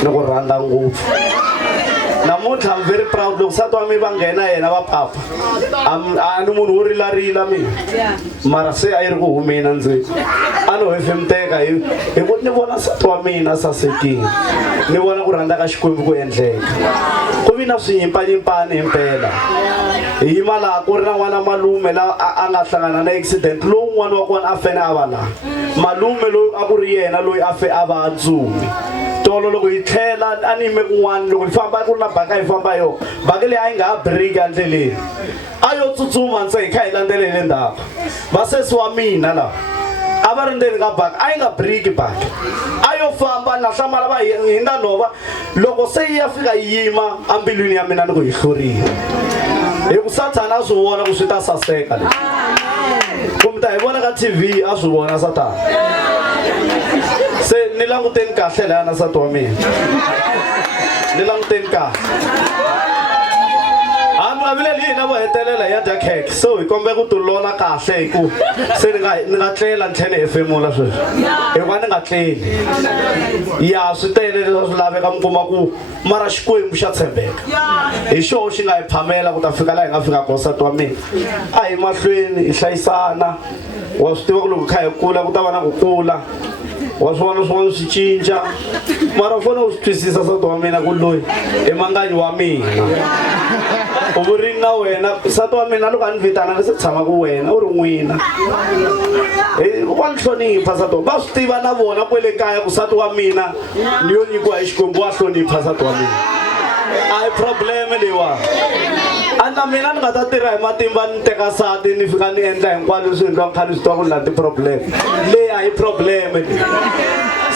ni ku rhandza ngopfu namuntlha I'm very proud loko nsati wa mina va nghena yena va papa a ni munhu wo rilarila mina mara se a yi ri ku humeni ndzeni a no hefemteka hi ku ni vona nsati wa mina sasekile ni vona ku rhandza ka Xikwembu ku endleka ku vi na swinyimpanyimpani himpela hi yima laha ku ri na n'wana malume la a nga hlangana na accident lowu n'wana wa kona a fene a va laha malume loyi a ku ri yena loyi a fe a va a dzumi tolo loko hi tlhela a ni yime kun'wana loko hi famba ku ri na baka hi famba hi yona baka leyi a yi nga ha briki endleleni a yo tsutsuma nse hi kha hi landzelele ndzhaku vasesi wa mina laha a va ri ndzeni ka baka a yi nga briki baka a yo famba na hlamala va hindza nhova loko se yi ya fika yi yima ambilwini ya mina ni ku hi hlurile hi ku Sathana a swi vona ku swi ta saseka leswi kumbe ta hi vona ka TV a swi vona Sathana se ni languteni kahle laha na nsati wa mina ni languteni kahle a mi nga vileli hina vo hetelela ya dya khekhe so hi kombe ku tilola kahle hi ku se ni nga tlela ni tlhela ni hefemula sweswi hikuva ni nga tleli ya swi tele leswi swi laveka mi kuma ku mara Xikwembu xa tshembeka hi xona xi nga hi phamela ku ta fika laha hi nga fika kona nsati wa mina a hi mahlweni hi hlayisana wa swi tiva ku loko kha hi kula ku ta va na ku kula wa swin'wana swin'wana swi cinca mara u fanele u swi twisisa nsati wa mina ku loyi i manganyi wa mina u vurini na wena nsati wa mina loko a ni vitana ni se tshama ku wena u ri n'wina wa ni hlonipha nsati wa va swi tiva na vona kwele kaya ku nsati wa mina ni yo nyikiwa hi Xikwembu wa hlonipha nsati wa mina a hi probleme leyiwani a na mina ni nga ta tirha hi matimba ni teka nsati ni fika ni endla hinkwalo leswi endliwaka khale swi twa ku ni na ti-problem leyi a hi probleme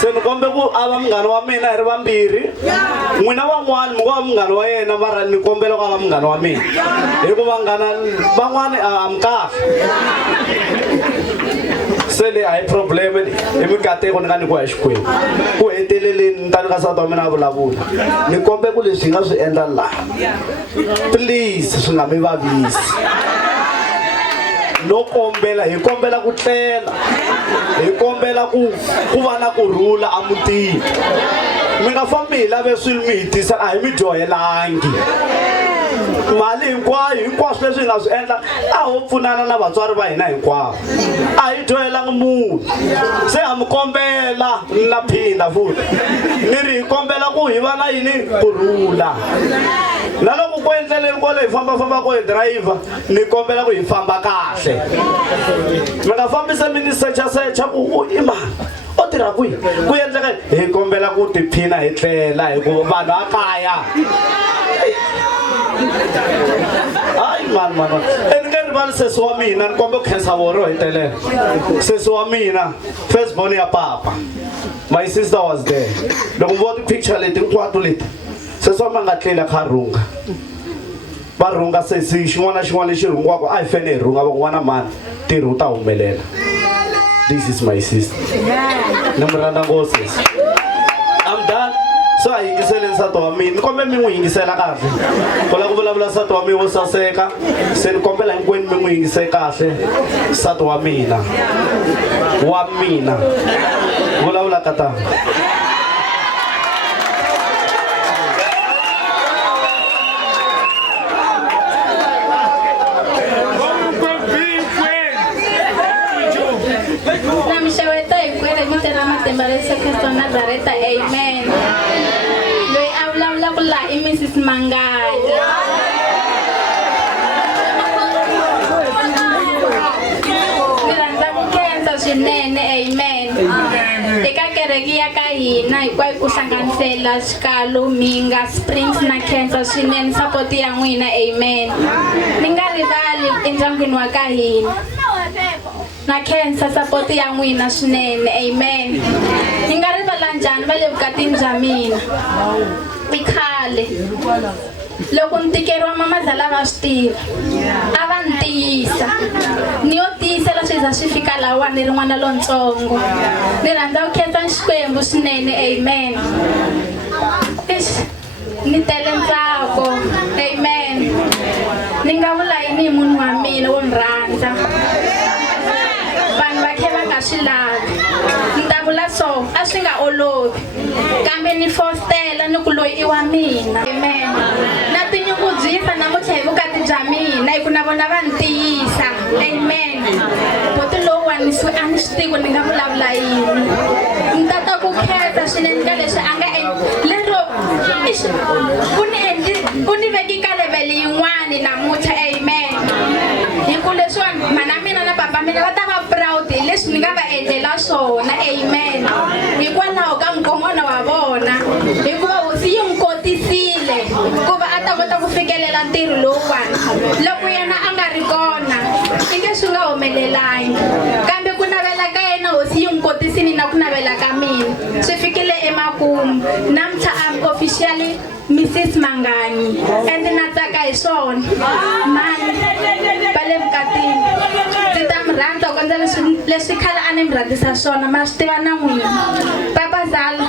se ni kombe ku a va munghana wa mina hi ri vambirhi n'wina van'wani mi ngo va munghana wa yena mara ni kombela ku a va munghana wa mina hi ku vanghana van'wani a mi kahle se leyi a hi probleme hi mikateko ni nga nyikiwa hi Xikwembu ku heteleleni ni ta ni ka nsati wa mina a vulavula ni kombe ku leswi hi nga swi endla laha please swi nga mi vavisi no kombela hi kombela ku tlela hi kombela ku va na kurhula a mutini mi nga fambi hi lave swilo mi hi tisa a hi mi dyohelangi mali hinkwayo hinkwaswo leswi hi nga swi endla a ho pfunana na vatswari va hina hinkwavo a hi dyohelangi munhu se ha mi kombela na phinda futhi ni ri hi kombela ku hi va na yini kurhula na loko ku endleleni kwale hi fambafamba ko hi driver ni kombela ku hi famba kahle mi nga fambi se mi ni secha ku i mani o tirha kwihi ku endleka hi kombela ku tiphina hi tlela hikuva vanhu a kaya hayi mani ni nge rivali sesi wa mina ni kombe ku khensa voro hi telela sesi wa mina first born ya papa my sister was there loko mi vo ti-picture leti hinkwato leti sesi wa mina nga tlela kha rhunga va rhunga sesi xin'wana na xin'wana lexi rhungiwaka a hi fene hi rhunga va ku n'wana mani ntirho wu ta humelela this is my sister ni mi rhandza ngopfu sesi I'm done so a yingiseli nsati wa mina ni kombela mi n'wi yingisela kahle ku la ku vulavula nsati wa mina wo saseka se ni kombela hinkwenu mi n'wi yingise kahle nsati wa mina vulavula ka tani Amen. Loyi a vulavulaka la i Mrs. Mangayi. Ni rhandza ku khensa swinene amen. Eka kereke ya ka hina hinkwayo ku hlanganisela xikalu Minga Springs na khensa swinene support ya n'wina amen. Ni nga rivali endyangwini wa ka hina na khensa support ya n'wina swinene amen. Ni nga rivala njhani va le vukatini bya mina i khale loko ni tikeriwa mamazala va swi tiva a va ni tiyisa ni yo tiyisela swi za swi fika lawa ni ri n'wana lontsongo ni rhandza ku khensa Xikwembu swinene amen. Ni tele ntsako amen. Ni nga vula yini hi munhu wa mina wo ni rhandza vanhu va khe va nga swi lavi ni ta vula so a swi nga olovi kambe ni fostela ni ku loyi i wa mina amen. Na tinyungubyisa namuntlha hi vukati bya mina hi ku na vona va ni tiyisa amen. Boti lowuwani a ni swi tivi ni nga vulavula yini ni tata ku khensa swinene ka leswi a nga lero ku ni veki ka levhele yin'wani namuntlha amen. Hi ku leswiwani mana mina na papa mina va ta va proud hi leswi ni nga va endlela swona amen. Hikwalaho ka nkongono wa vona hikuva hosi yi n'wi kotisile ku va a ta kota ku fikelela ntirho lowuwani. Loko yena a nga ri kona i nge swi nga humelelangi kambe ku navela ka yena hosi yi n'wi kotisile na ku navela ka mina swi fikile emakumu. Namuntlha I'm officially Mrs. Manganyi and na tsaka hi swona mani va le vukatini ndzi ta mi rhandza ku endla leswi khale a ni mi rhandzisa swona ma swi tiva na n'wina. Papa Zala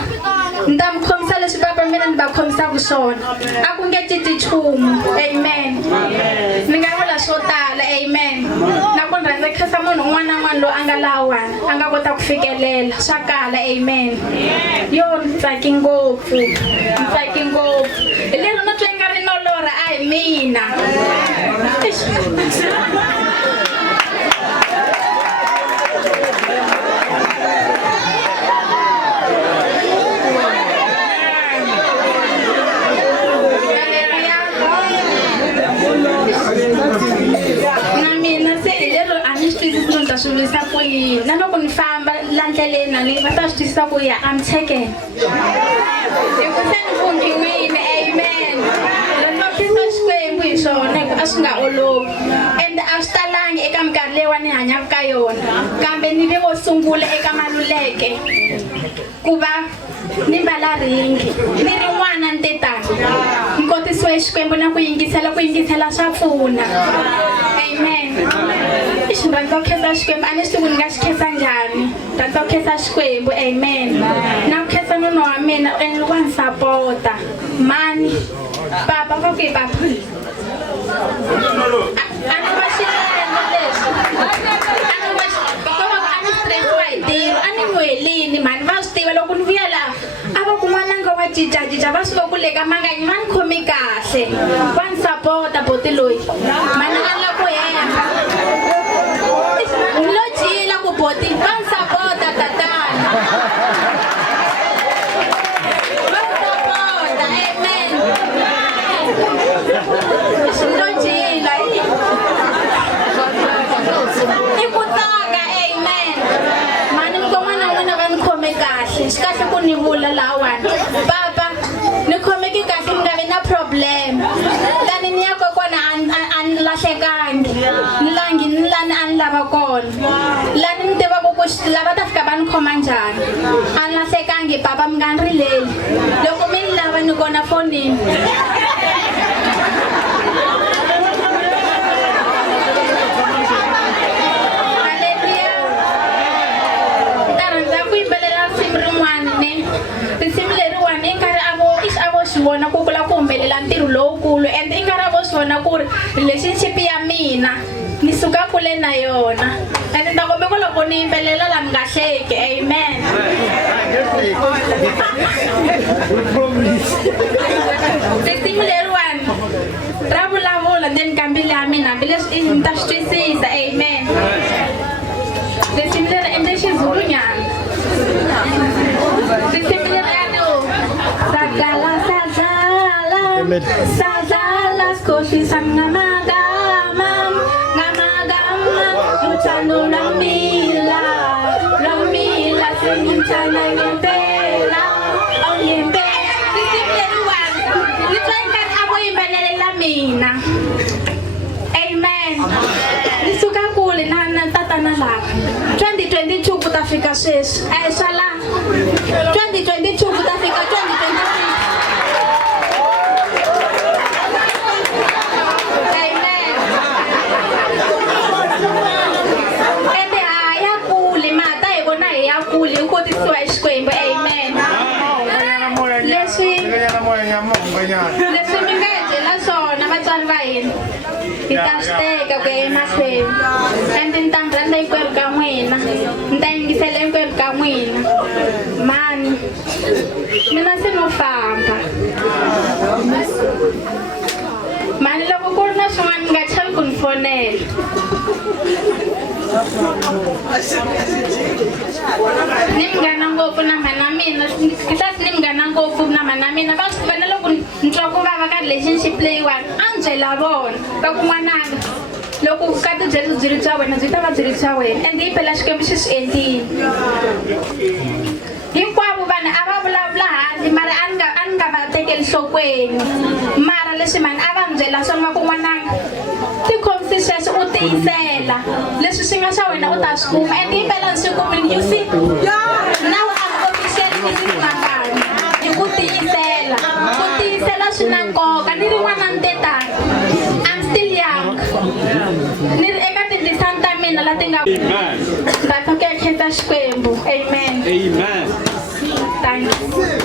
ni ta mi khomisa leswi papa mina ni va khomisaka swona a ku nge cinci nchumu amen. Ni nga vula swo tala amen. Na ku ni rhandza khensa munhu un'wana na un'wana loyi a nga lawani a nga kota ku fikelela swa kala amen. Yo ni tsaki ngopfu ni tsaki ngopfu hi lero no twa nga ri no lorha a hi mina. Na mina se hi lero a ni swi twisisi no ni ta swi vulisa ku yini na loko ni famba la ndleleni na ni va ta swi twisisa ku ya I'm taken hi ku se ni vumbiwile amen. Loko khensa Xikwembu hi swona hi ku a swi nga olovi and a swi talangi eka minkarhi leyiwa ni hanyaka ka yona kambe ni ve wo sungula eka Maluleke ku va ni mbala ringi ni ri n'wana ni te tani ni kotisiwe Xikwembu na ku yingisela swa pfuna amen. Ni rhandza ku khensa Xikwembu a ni swi tivi ni nga xi khensa njhani. Rhandza ku khensa Xikwembu amen. Na ku khensa nuna wa mina and wa ni sapota mani papa va ku hi papa a ni va xiendlo leswi a ni stress-iwa hi ntirho a ni n'welini mani va swi tiva loko ni vuya laha a va ku n'wananga wa cincacinca va swi va ku le ka Manganyi va ni khomi kahle va ni sapota boti loyi mani a la ku hemba ni lo jila ku boti va ni sapota tatana va ni sapota amen. Ni lo jila i ku tsaka amen. Mani nkon'wana wa n'wina va ni khome kahle swi kahle ku ni vula lawani papa ni khomeki kahle ni nga vi na problem lani ni ya kokwana a ni lahlekangi ni lani a ni lava kona lani ni tivaka ku lava ta fika va ni khoma njhani a ni lahlekangi papa mi nga ni rileli loko mi ni lava ni kona fonini. Risimu leriwani i nga ri a vo swi vona ku kula ku humelela ntirho lowukulu and i nga ra vo swi vona ku ri relationship ya mina ni suka kule na yona and ni ta kombe ku loko ni yimbelela la mi nga hleki amen risimu leriwani ra vulavula then kambile ya mina hambileswi ni ta swi twisisa amen risimu leri endle xizulunyana risimu leriyani sadlala sadlala sikhohlisa ngamagama luthando lwamila sengimthanda ngempela ngempela risimu leriwani litwayinkani aboyimbelelela mina amen lisuka kule na tatana lava 2022 ku ta fika sweswi a hi swa la 2022 ku ta fika 2026 amen ende haya kule mata hi vona hi ya kule hi kotisiwa hi Xikwembu amen leswi mi nga hi byela swona vatswari va hina hi ta swi teka ku ya emahlweni and ni ta mi rhandza hinkwerhu ka n'wina ni ta yingisela hinkwerhu ka n'wina mani mina se no famba mani loko ku ri na swin'wana mi nga chavi ku ni fonela ni munghana ngopfu na mhana mina kisasi ni munghana ngopfu na mhana mina va swi vona loko ni twa ku vava ka relationship leyiwani a ni byela vona va ku n'wananga loko ka tibyeli byi ri bya wena byi ta va byi ri bya wena and hi phela Xikwembu xi swi endlile hinkwavo vanhu a va vulavula handle mara a ni nga va tekeli nhlokweni mara leswi mani a va ni byela swona va ku n'wananga tikhomi sweswo u tiyisela leswi swi nga swa wena u ta swi kuma and hi phela ni swi kumile you see now I'm officially Mrs. Mangani hi ku tiyisela swi na nkoka ni ri n'wana ni tetani I'm still young ni ri eka tindisani ta mina la ti nga ta ku ya khensa Xikwembu amen thank you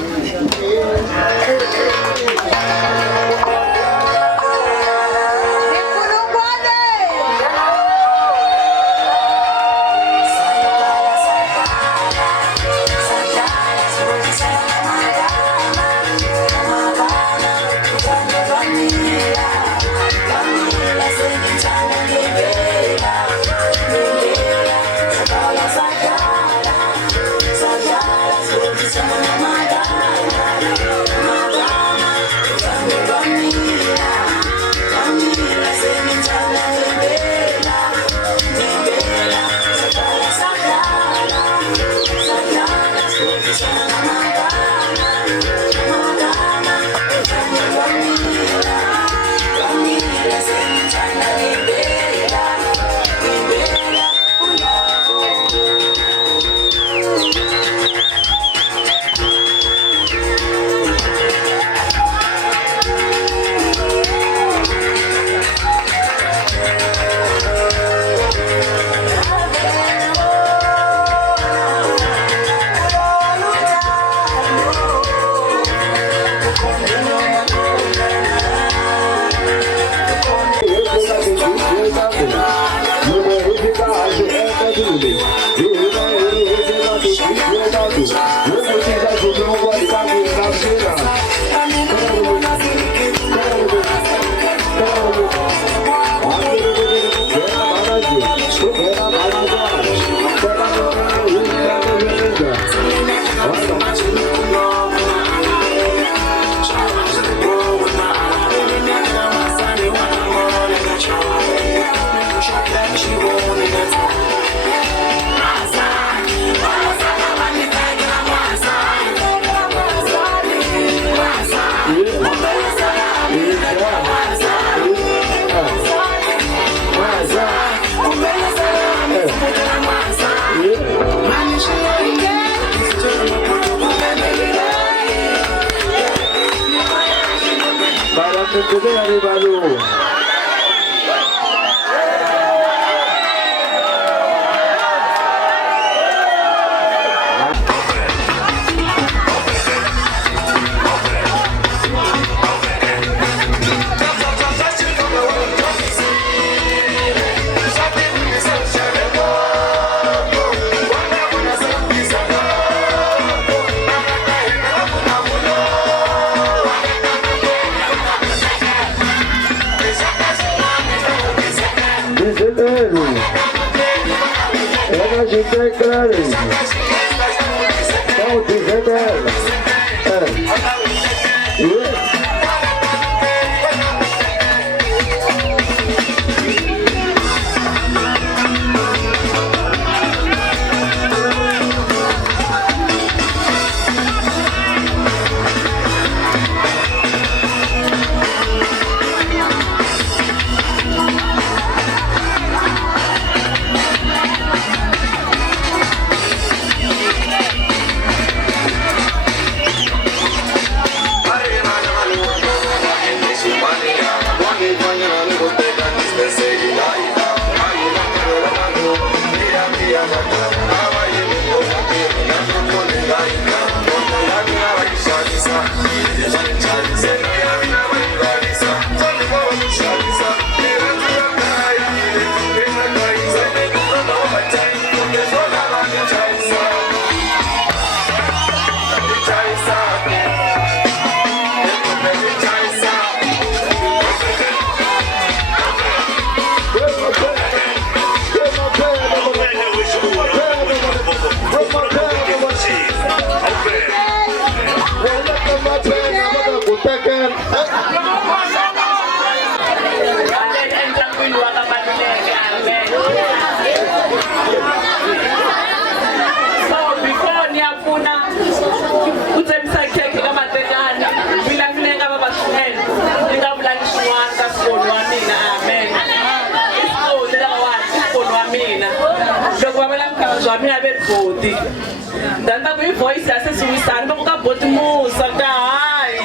Danda ku voice yase suwisana bakuka boti musa kai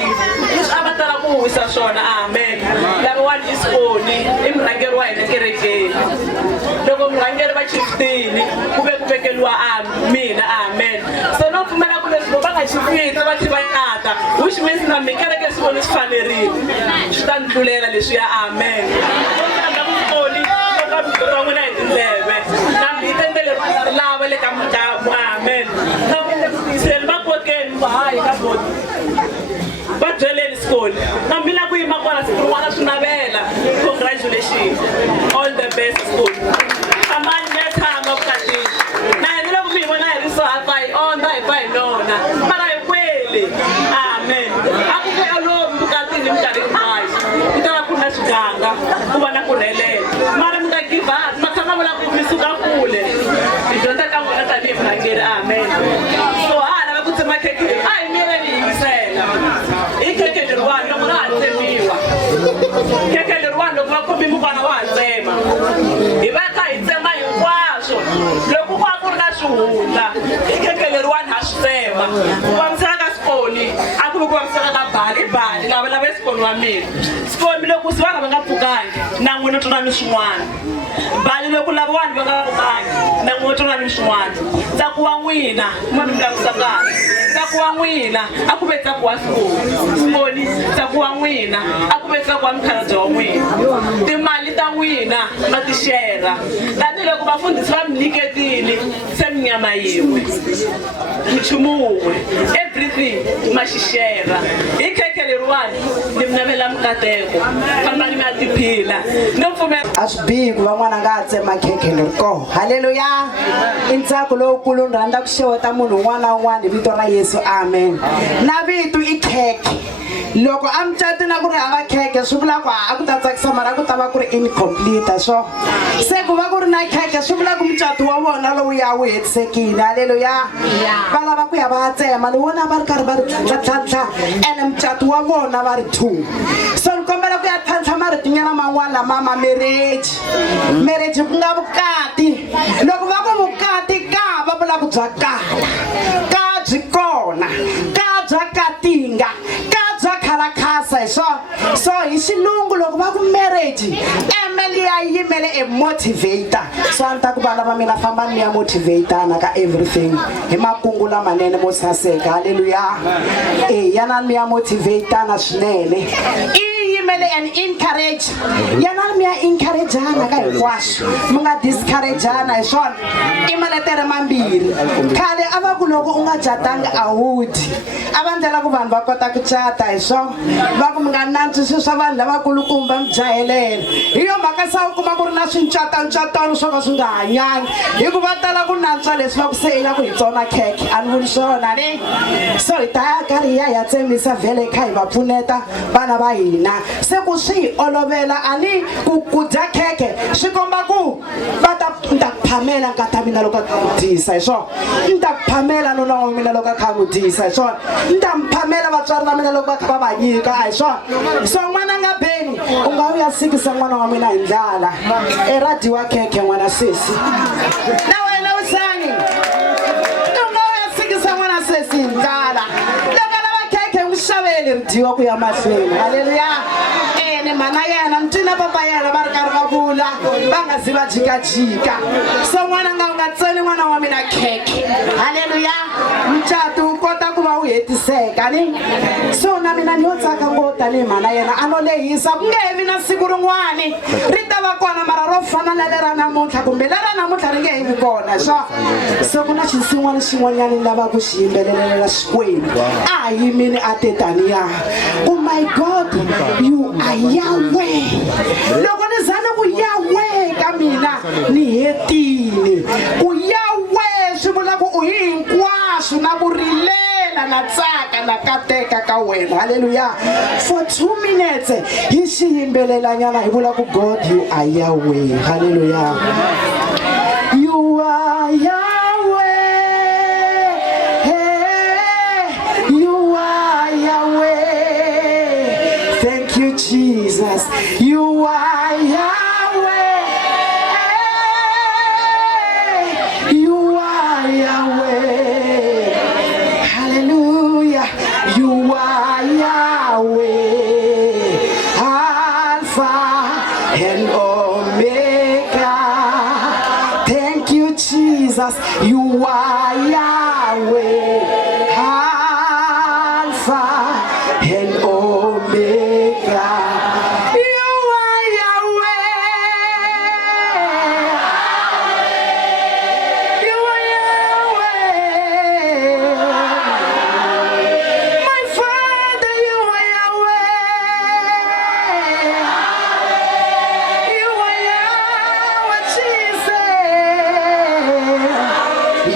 abatala ku wisa shona amen laba one is oni imrangeri wa ina kerekeni loko mrangeri va chiftini kube kubekelwa mina amen so no pfumela ku leswi va nga chifita va tivanata which means na mikereke swi sifanerile swi ta ndlulela leswi ya amen loko mfoni loko va n'wina hi tindleve na mitendele lava le ka mutamu amen Congratulations, all the best school. Come on, let's have a party. Now, you know me when I saw I buy on that buy no, but I will. Amen. I could be alone because I didn't get it right. You don't put much ganga. Who wanna put a leg? Madam, I give up. Matana will have to sugar cool. You don't take out what I give. I get amen. So I never put my cake. I merely say, it can get one. No, not tell me. Keke Rwanda kwa mukwana wanzema ibaka itsema yikwasho lokhu kwakurina shuhula ikeke Rwanda hasema kwamsaka sponi akube kwamsaka kabhali laba besikoni wamina sponi lokhu siwana bangaphukanyi nangwena tona swin'wana bali lokhu laba vanhu bangaphukanyi nangwena tona swin'wana tsakuwa n'wina mami mlakusakala tsakuwa n'wina akube tsakuwa sponi tsakuwa n'wina akube tsakuwa mkhalabye wa n'wina timali ta n'wina ma ti share tanihiloko vafundhisi va mi nyiketile se minyama yin'we nchumu wun'we everything ma xi share hi khekhe leriwani ni mi navela mikateko fambani mi ya tiphila no pfumela a swi bihi ku van'wana nga ha tsema khekhe leri koho haleluya i ntsako lowukulu ni rhandza ku xeweta munhu un'wana na un'wana hi vito ra Yesu amen na vito i khekhe loko a mucati na ku ri hava khekhe swi vula ku a ku ta tsakisa mara ku ta va ku ri incomplete so se ku va ku ri na khekhe swi vula ku mucati wa vona lowu ya wu hetisekile haleluya va lava ku ya va ya tsema ni vona va ri karhi va ri tlhantlha ene mucati wa vona va ri 2 so ni kombela ku ya tlhantlha maritinyana man'wana lama marriage ku nga vukati loko va ku vukati ka va vula ku bya kala ka byi kona ka bya katinga ka bya khalakasa hi so hi xilungu loko va ku marriage liya yimele a motivator so a ni ta ku vana va mina famba ni ya motivatana ka everything hi makungu lamanene mo saseka haleluya yana ni ya motivatana swinene kumele and encourage yana mi ya encourage ana ka hinkwaswo mi nga discourage ana hi swona i maletere mambirhi khale a va ku loko u nga jatanga a hudi a va ndlela ku vanhu va kota ku cata hi swona va ku mi nga nantswi swilo swa vanhu lavakulukumba mi jahelela hi yo mhaka sa u kuma ku ri na swincatano swo ka swi nga hanyangi hi ku va tala ku nantswa leswi va ku se i la ku hi tsona khekhe a ni vuli swona ni so hi ta ya karhi ya tsemisa vhele kha hi va pfuneta vana va hina se ku swi hi olovela ani ku dya khekhe swi komba ku va ta ni ta ku phamela nkata mina loko a kha n'wi dyisa hi swona ni ta ku phamela nuna wa mina loko a kha n'wi dyisa hi swona ni ta mi phamela vatswari va mina loko va kha va va nyika a hi swona so n'wana nga beni u nga u ya sikisa n'wana wa mina hi ndlala ra dyiwa khekhe n'wana sesi na wena Usangi u nga u ya sikisa n'wana sesi hi ndlala loko lava khekhe n'wi xaveli ri dyiwa ku ya mahlweni halleluya ene mana yena ni twile papa yena va ri karhi va vula va nga zi va jikajika so n'wana nga u nga tsoni n'wana wa mina khekhe halleluya mucato u kota ku va u hetiseka ni so na mina ni yo tsaka ngopfu tanihi mana yena a no lehisa ku nge he vi na siku rin'wani ri ta va kona mara ro fana na lera namuntlha kumbe lera namuntlha ri nge he vi kona so ku na xinsin'wana xin'wanyana ni lava ku xi yimbelelela xikwembu a hi yimini a te taniya oh my god you are Yahweh loko ni zana ku Yahweh ka mina ni hetile ku Yahweh swi vula ku u hinkwaswo na ku rilela na tsaka na kateka ka wena halleluya for 2 minutes hi xi yimbelelanyana hi vula ku God you are Yahweh halleluya you are Yahweh hey, you are Yahweh thank you Jesus you are Yahweh hey, you are Yahweh hallelujah you are Yahweh Alpha and Omega thank you Jesus you are Yahweh Alpha and Omega you are Yahweh you are Yahweh my Father you are Yahweh you are Yahweh Jesus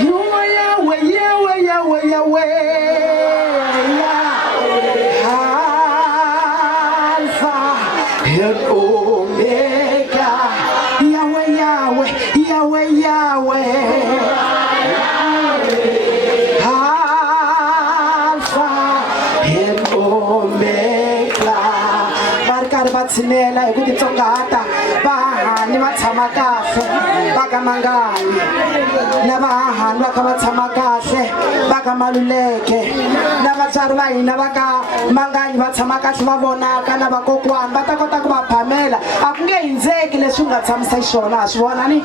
you are Yahweh Yahweh Yahweh Yahweh Alpha and Omega Yahweh Yahweh Yahweh Yahweh Alpha and Omega va ri karhi va tshinela hi ku titsongahata vahahani va tshama kahle va ka mangani na vahahani va kha va tshama kahle va ka maluleke na vatswari va hina va ka mangani va tshama kahle va vonaka na vakokwani va ta kota ku va phamela a ku nge hindzeki leswi u nga tshamisa xiswona ha swi vona ni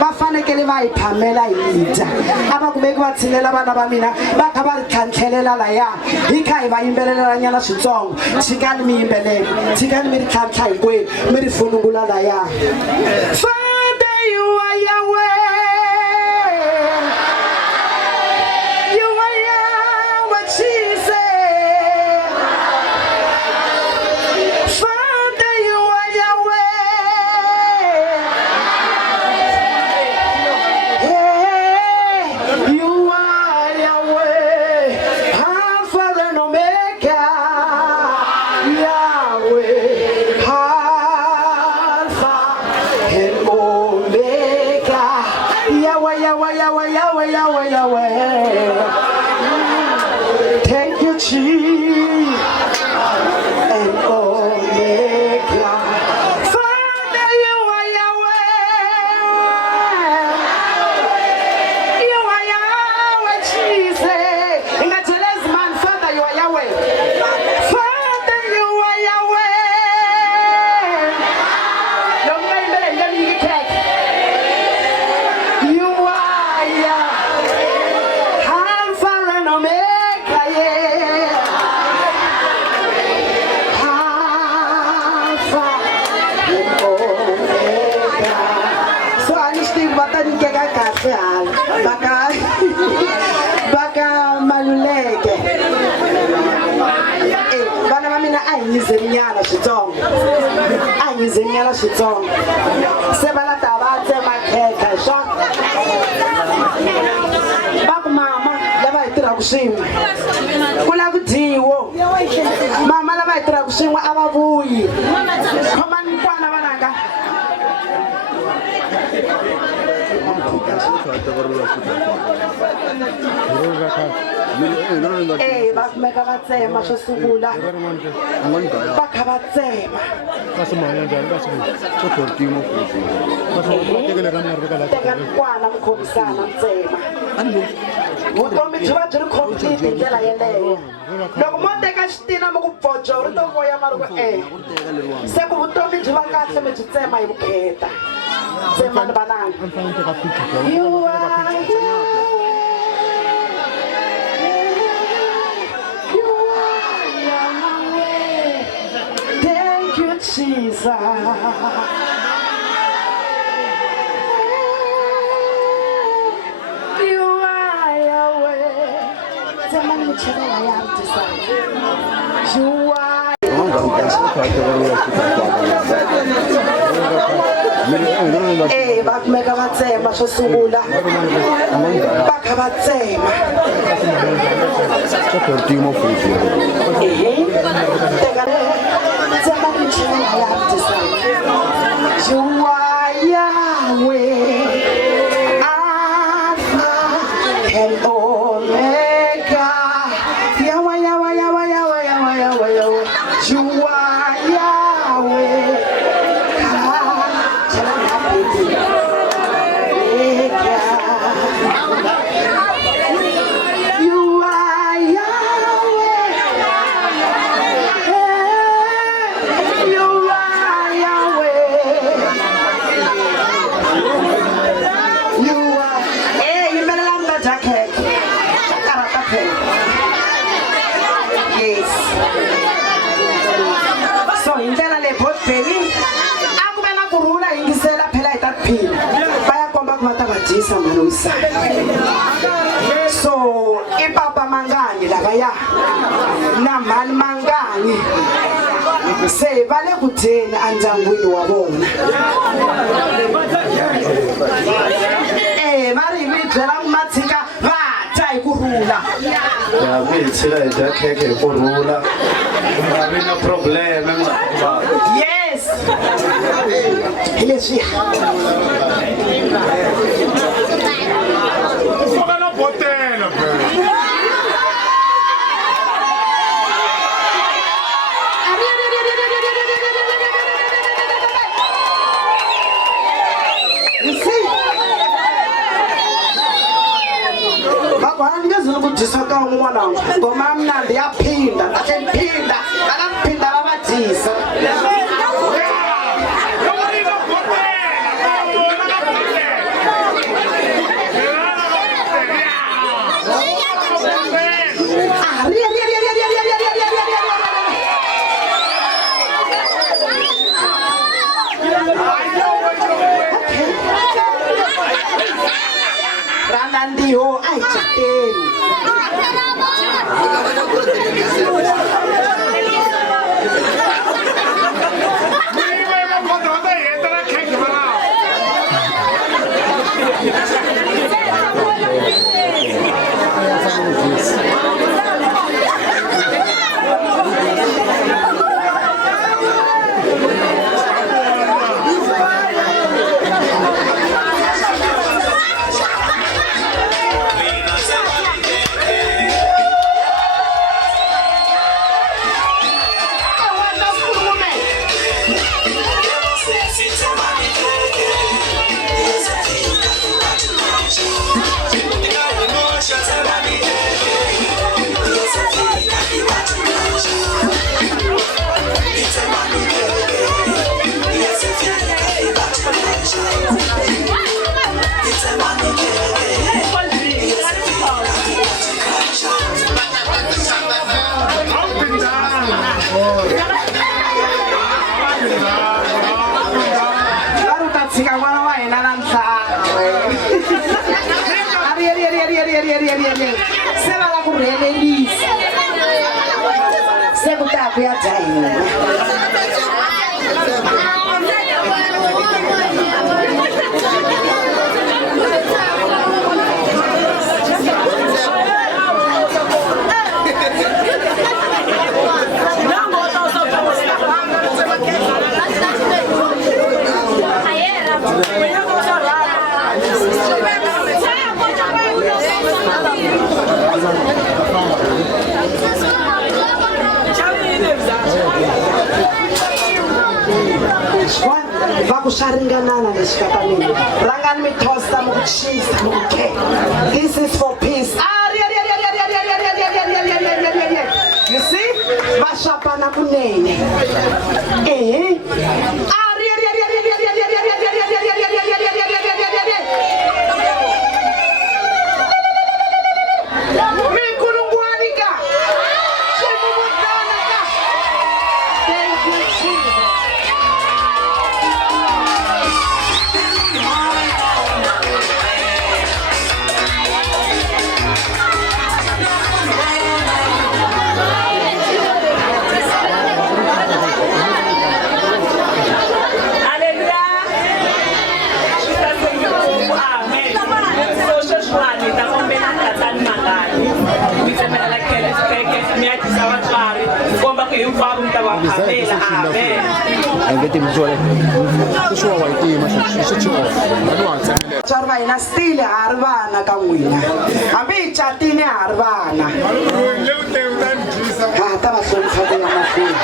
va fanekele va hi phamela hi dya a va kumeki va tshinelela vana va mina va kha va ri tlhantlhelela laya hi kha hi va yimbelelanyana switsongo tshikani mi yimbelela tshikani mi ri tlhantlha hinkwenu mi ri funungula laya Father you are Yahweh you are Yahweh Jesus Father you are Yahweh hey, you are Yahweh Alpha and Omega Yahweh Alpha and Omega Yahweh Yahweh Yahweh Yahweh Yahweh Yahweh thank you Jesus and Omega Father you are Yahweh you are Yahweh Jesus in the jealous man Father you are Yahweh Father you are Yahweh Don't make me let me get you are Yahweh Alpha and Omega yeah nyizemnyana xitsongo a nyizemnyana xitsongo se va la ta va tsema khekha swa va ku mama lava hi tirhaka swin'we ku la ku dyiwo mama lava hi tirhaka swin'we a va vuyi khomani kwana vananga va kumeka va tsema xo sungula va kha va tsema tekani kwana mi khomisana tsema vutomi byi va byi ri complete hi ndlela yeleyo loko mo teka xitina mi ku bojo ri to voya ma ri ku se ku vutomi byi va kahle mi byi tsema hi vukheta tsemani vananga Jesus. You are Yahweh. Someone will check out I am to say. You are. Eh, va kumeka va tsema xo sungula va kha va tsema tsema ni chini ya tisa you are Yahweh Alpha and Omega Yahweh Yahweh Yahweh Yahweh Yahweh Yahweh you are Yahweh so i papa mangani lavaya na mhani mangani se va le ku dyeni endyangwini wa vona va ri mi byela ku matshika va dya hi kurhula ya mi hi tshika hi dya khekhe hi kurhula a vi na probleme yes hi leswiya dyisa kan'we n'wananga ngoma ya mnandi ya phinda kahle mphinda akamphinda va va dyisa Ranandiho ai chateni ku ya dya hina. Va ku swa ringanana leswi ka mina. Rangani mi tosta mu ku chisa mu ku ke. This is for peace. You see? Va shapana kunene. Tswari va hina stile ha ri vana ka n'wina hambi hi catini ha ri vana ta va hlonipha ku ya mahlweni.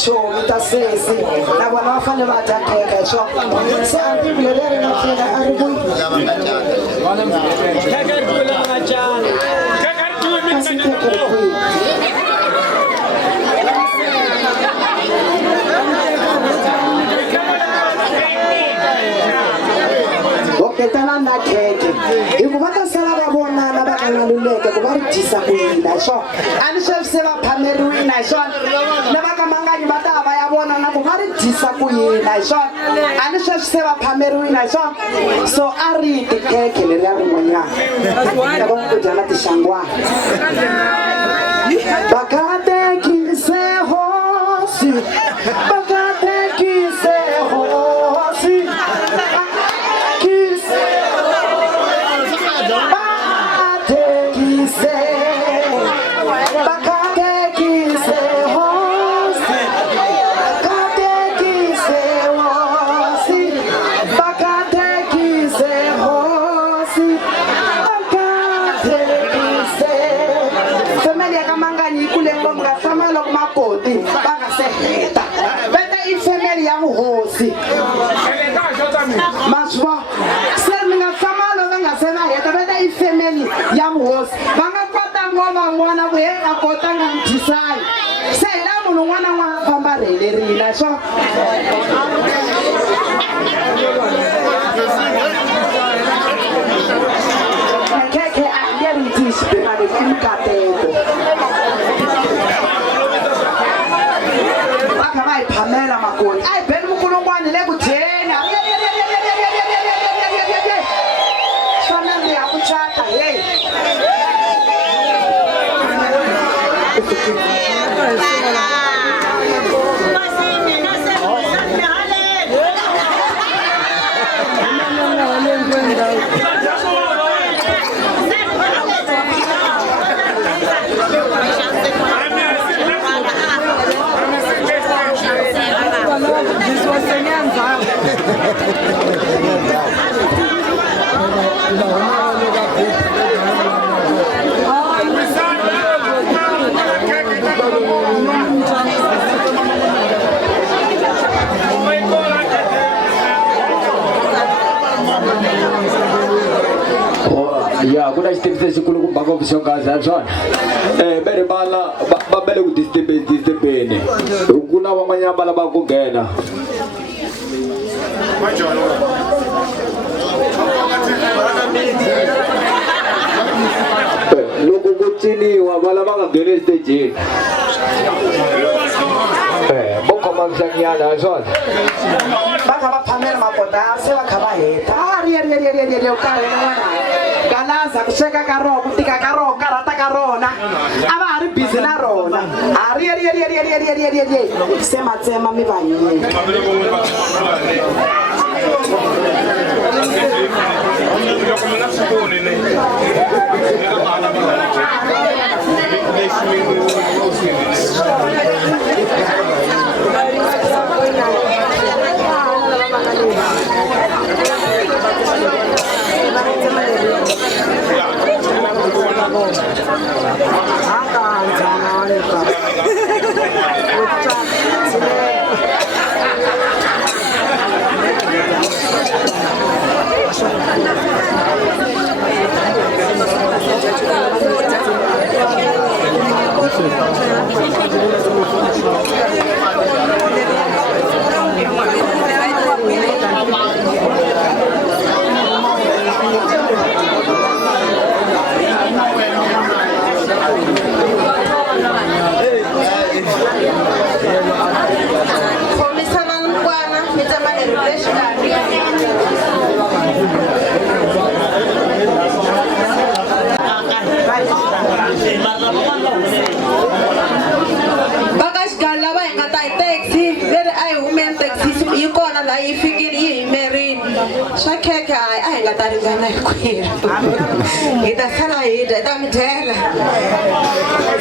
Chomi ta sesi na vona va fane va dya kheka so se a bibele leri nga tlhela a ri ku oketana na kheke hikuva ta sala va vonana va kangaluleke ku va ri dyisa ku yina hi swona a ni sweswi se va phameriwina hi swona na va kamanganyi va ta va ya vona na ku va ri dyisa ku yina hi swona a ni sweswi se va phameriwina hi swona so a ri yi tikhekhe leriya rin'wanyana loko ku dya na tixangwana vakatekise hosi vakatekise hosi Maswa, se mi nga samalo nga se na heta beta I family ya muhosi va nga kota ngoma n'wana ku he nga kota nga mthisani se la munhu n'wana n'wana famba rhelerile so kona ayi beni mukulungwani le ku dyeni xona ndi ya ku chata heyi ya kuna xitiviso xikulu ku banga vuxongazi ya swona bere bala ba bele ku disturb-eni ku na van'wanyana va lava ku nghena loko ku ciniwa va lava nga ngheni estageni vo khoma vuhlanyana ya swona va kha va phamela makota se va kha va heta galaza ku sweka ka rona ku tika ka rona karata ka rona a va ha ri busy na rona se matsema mi va yini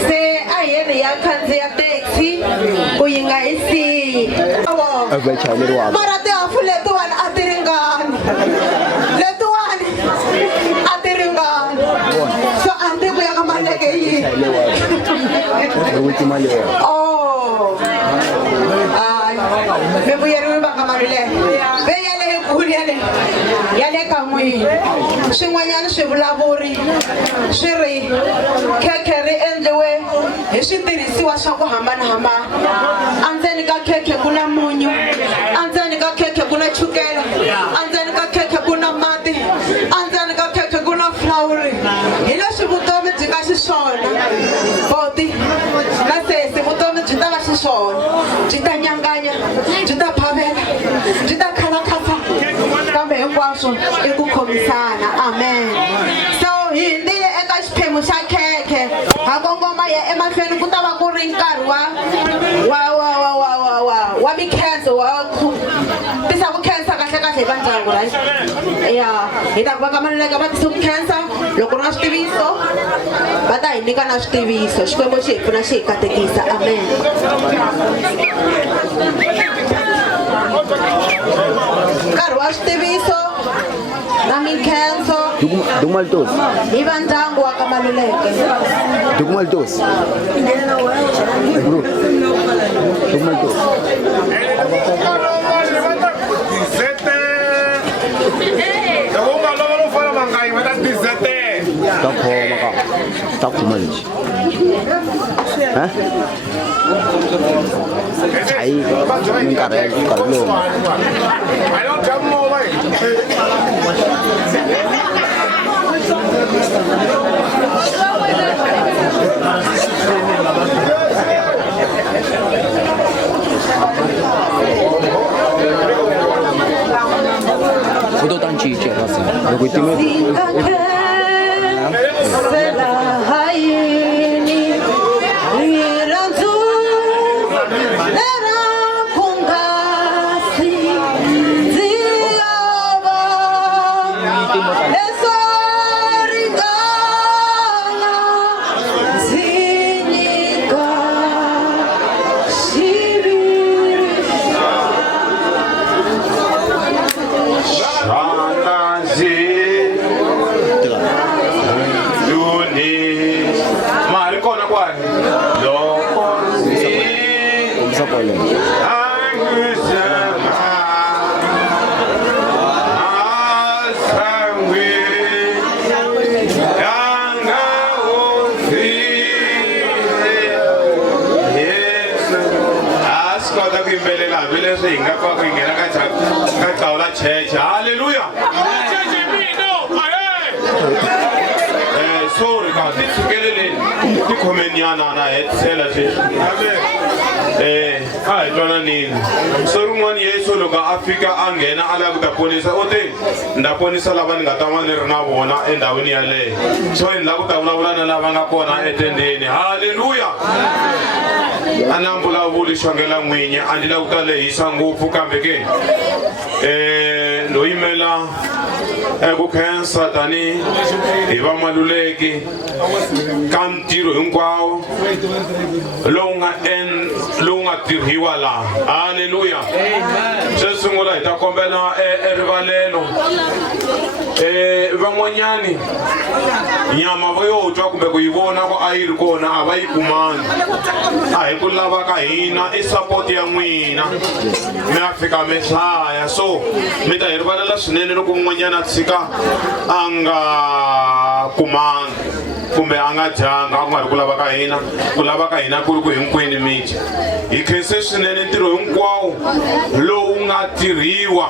se ayene ya khandziya taxi ku yi nga yi siyi mara tihafu letiwani a ti ringani so a ni vuya ka maleke yini mi vuyeriwi va ka mali leyi ve yale yikulu yale ka n'wini swin'wanyana swivulavuri swi ri khekhe ri endliwe hi switirhisiwa swa ku hambanahambana endzeni ka khekhe ku na munyu endzeni ka khekhe ku na chukela endzeni ka khekhe ku na mati endzeni ka khekhe ku na fulawuri hi leswi vutomi byi nga xiswona boti na sesi vutomi byi ta va xiswona byi ta nyanganya byi ta phavela byi ta khalakhatsa kambe hinkwaswo i ku khomisana amen so hi hindile eka xiphemu xa khekhe ha kongoma ya emahlweni ku ta va ku ri nkarhi wa mikhenso wa tisa ku khensa kahle kahle va ndyangu right ya hi ta ku va ka maluleka va tisa ku khensa loko ri na switiviso va ta hi nyika na switiviso xikwembu xi hi pfuna xi hi katekisa amen nkarhi wa switiviso na mikhenso hi va ndyangu wa ka maluleke Thank you. Hallelujah. Sorry, God. Hi, Jonanin. Soruman Yeso Loga Africa Angena Alaga Ponisa Ote, Naponisa Lavan Gataman Ravona and Daviniale. So in Lauta Lavana Pona attending. Hallelujah. Anambula Wuli Shangela Winya and Lautale Isango Fukambeke. Noimela Ebukan Satani, Eva Maluleki, Kamtiro Unquao, Longa Tirhiwala. Hallelujah. Sesungula Itacombela Ervaleno. Vamonyani Yamavoyo Jacobo Ivona Aircona Avai Kuman. I could lava Kaina, a support Yamina, Africa Messiah. So, Meta Ervala Sneno Kumanyana Sika Anga Kuman. Kumbe anga janga kulava kaina kuluku hinkwini miji ikhense swinene ntirho hinkwawo lowu nga tirhiwa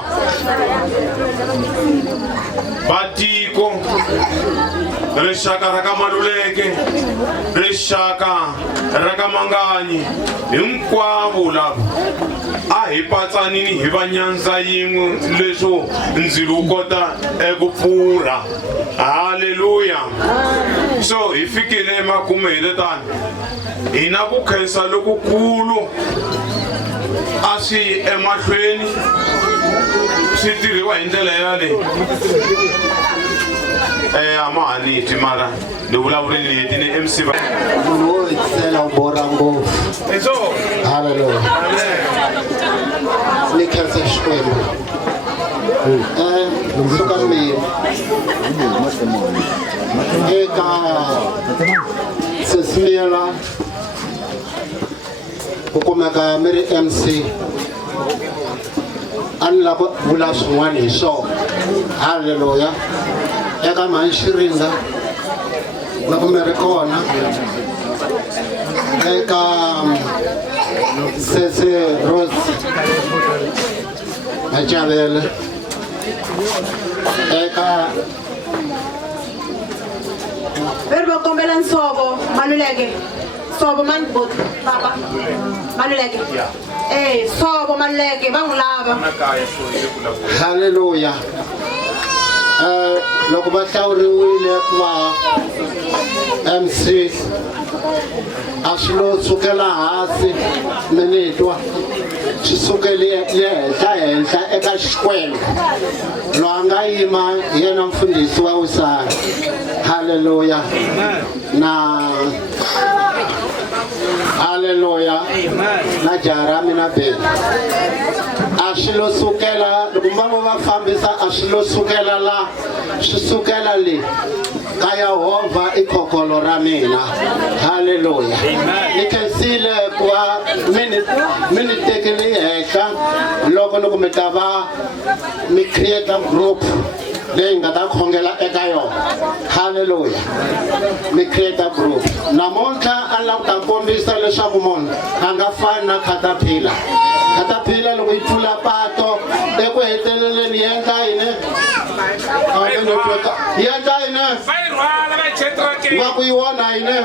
batiko rixaka ra ka Maluleke rixaka ra ka Manganyi hinkwavo lava a hi patsanini hi va nyandza yin'we leswo ndzilo wu kota eku pfurha. Hallelujah. So hi fikile emakume hi letani hi na ku khensa lokukulu a swi emahlweni swi tirhiwa hi ndlela yale amahaniti mara ni vulavurile leti ni MC munhu wo hisela u borha ngopfu. Hallelujah. Ni khensa Xikwembu suka mina eka Sesimila ku kumeka mi ri MC a ni lava ku vula swin'wana hi swona. Hallelujah. Eka Manshiringa loko mi ri kona eka Sese Rose Machavele eka Verbo kombela Nsobo Maluleke Sobo Manbot Papa Maluleke Sobo Maluleke bangulava. Hallelujah. Loko va hlawuriwile kwa MC a swi lo sukela hansi minitwa swi sukele henhla eka Xikwembu lo anga yima yena mfundhisi wa wisana. Hallelujah. Na Hallelujah. Na jara mina be a swi lo sukela loko mbangu va fambisa a swi lo sukela la swi sukela le ka Yehova i kokolo ra mina. Hallelujah. Ni khensile kwa mini tekeli hehla loko mi ta va mi create a group leyi nga ta khongela eka yona. Hallelujah. Mi create a group namuntlha a lava ta kombisa leswaku munhu a nga fani na Caterpillar. Caterpillar loko yi pfula pato eku heteleleni yi endla yini? Va ku yi wona yini?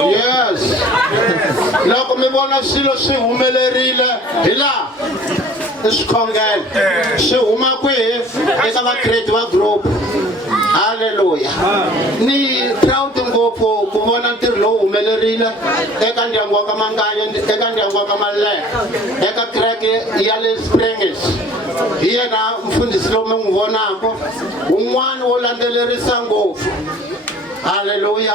Yes. Loko mi vona swilo swi humelerile hi laha swikhongelo swi huma kwihi eka vakreti va group. Haleluya. Ni proud ngopfu ku vona ntirho lowu humelerile eka ndyangu wa ka Manganya, eka ndyangu wa ka Maluleke, eka kereke ya le Springs. Hi yena mfundhisi lowu mi n'wi vonaka, un'wana wo landzelerisa ngopfu. Haleluya.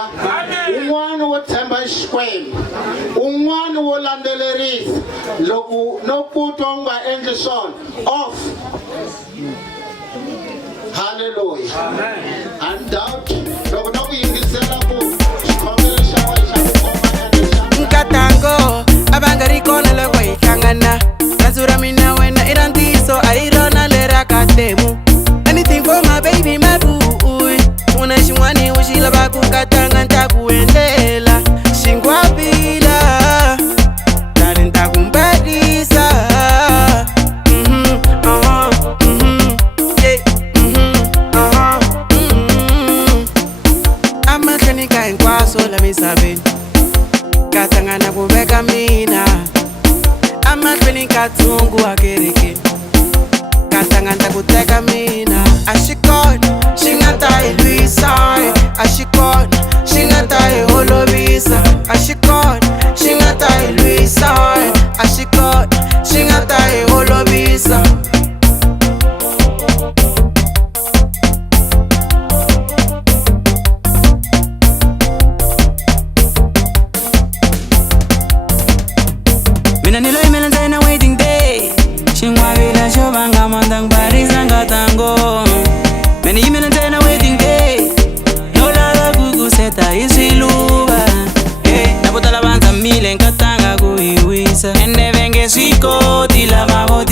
Un'wana wo tshemba Xikwembu, un'wana wo landzelerisa loko no kutwa u nga endli swona off. Hallelujah. And doubt. Loko no ku yingisela ku xikhongelo xa wena xa ku Nkatango abangari kona loko hi hlangana. Nasura mina wena irantiso ayirona lera katemu. Anything for my baby my boo. Una xin'wani u xi lava ku katanga nta ku endlela. Xingwavila tani nta ku mbarisa. La misaveni katangana kuveka mina amahlweni katsongo wa kereke katangana kuteka mina axikona xi nga ta hi lwisa axikona xi nga ta hi holovisa axikona xi nga ta hi lwisa axikona xi nga ta hi holovisa. Ende vengue siko tila mabo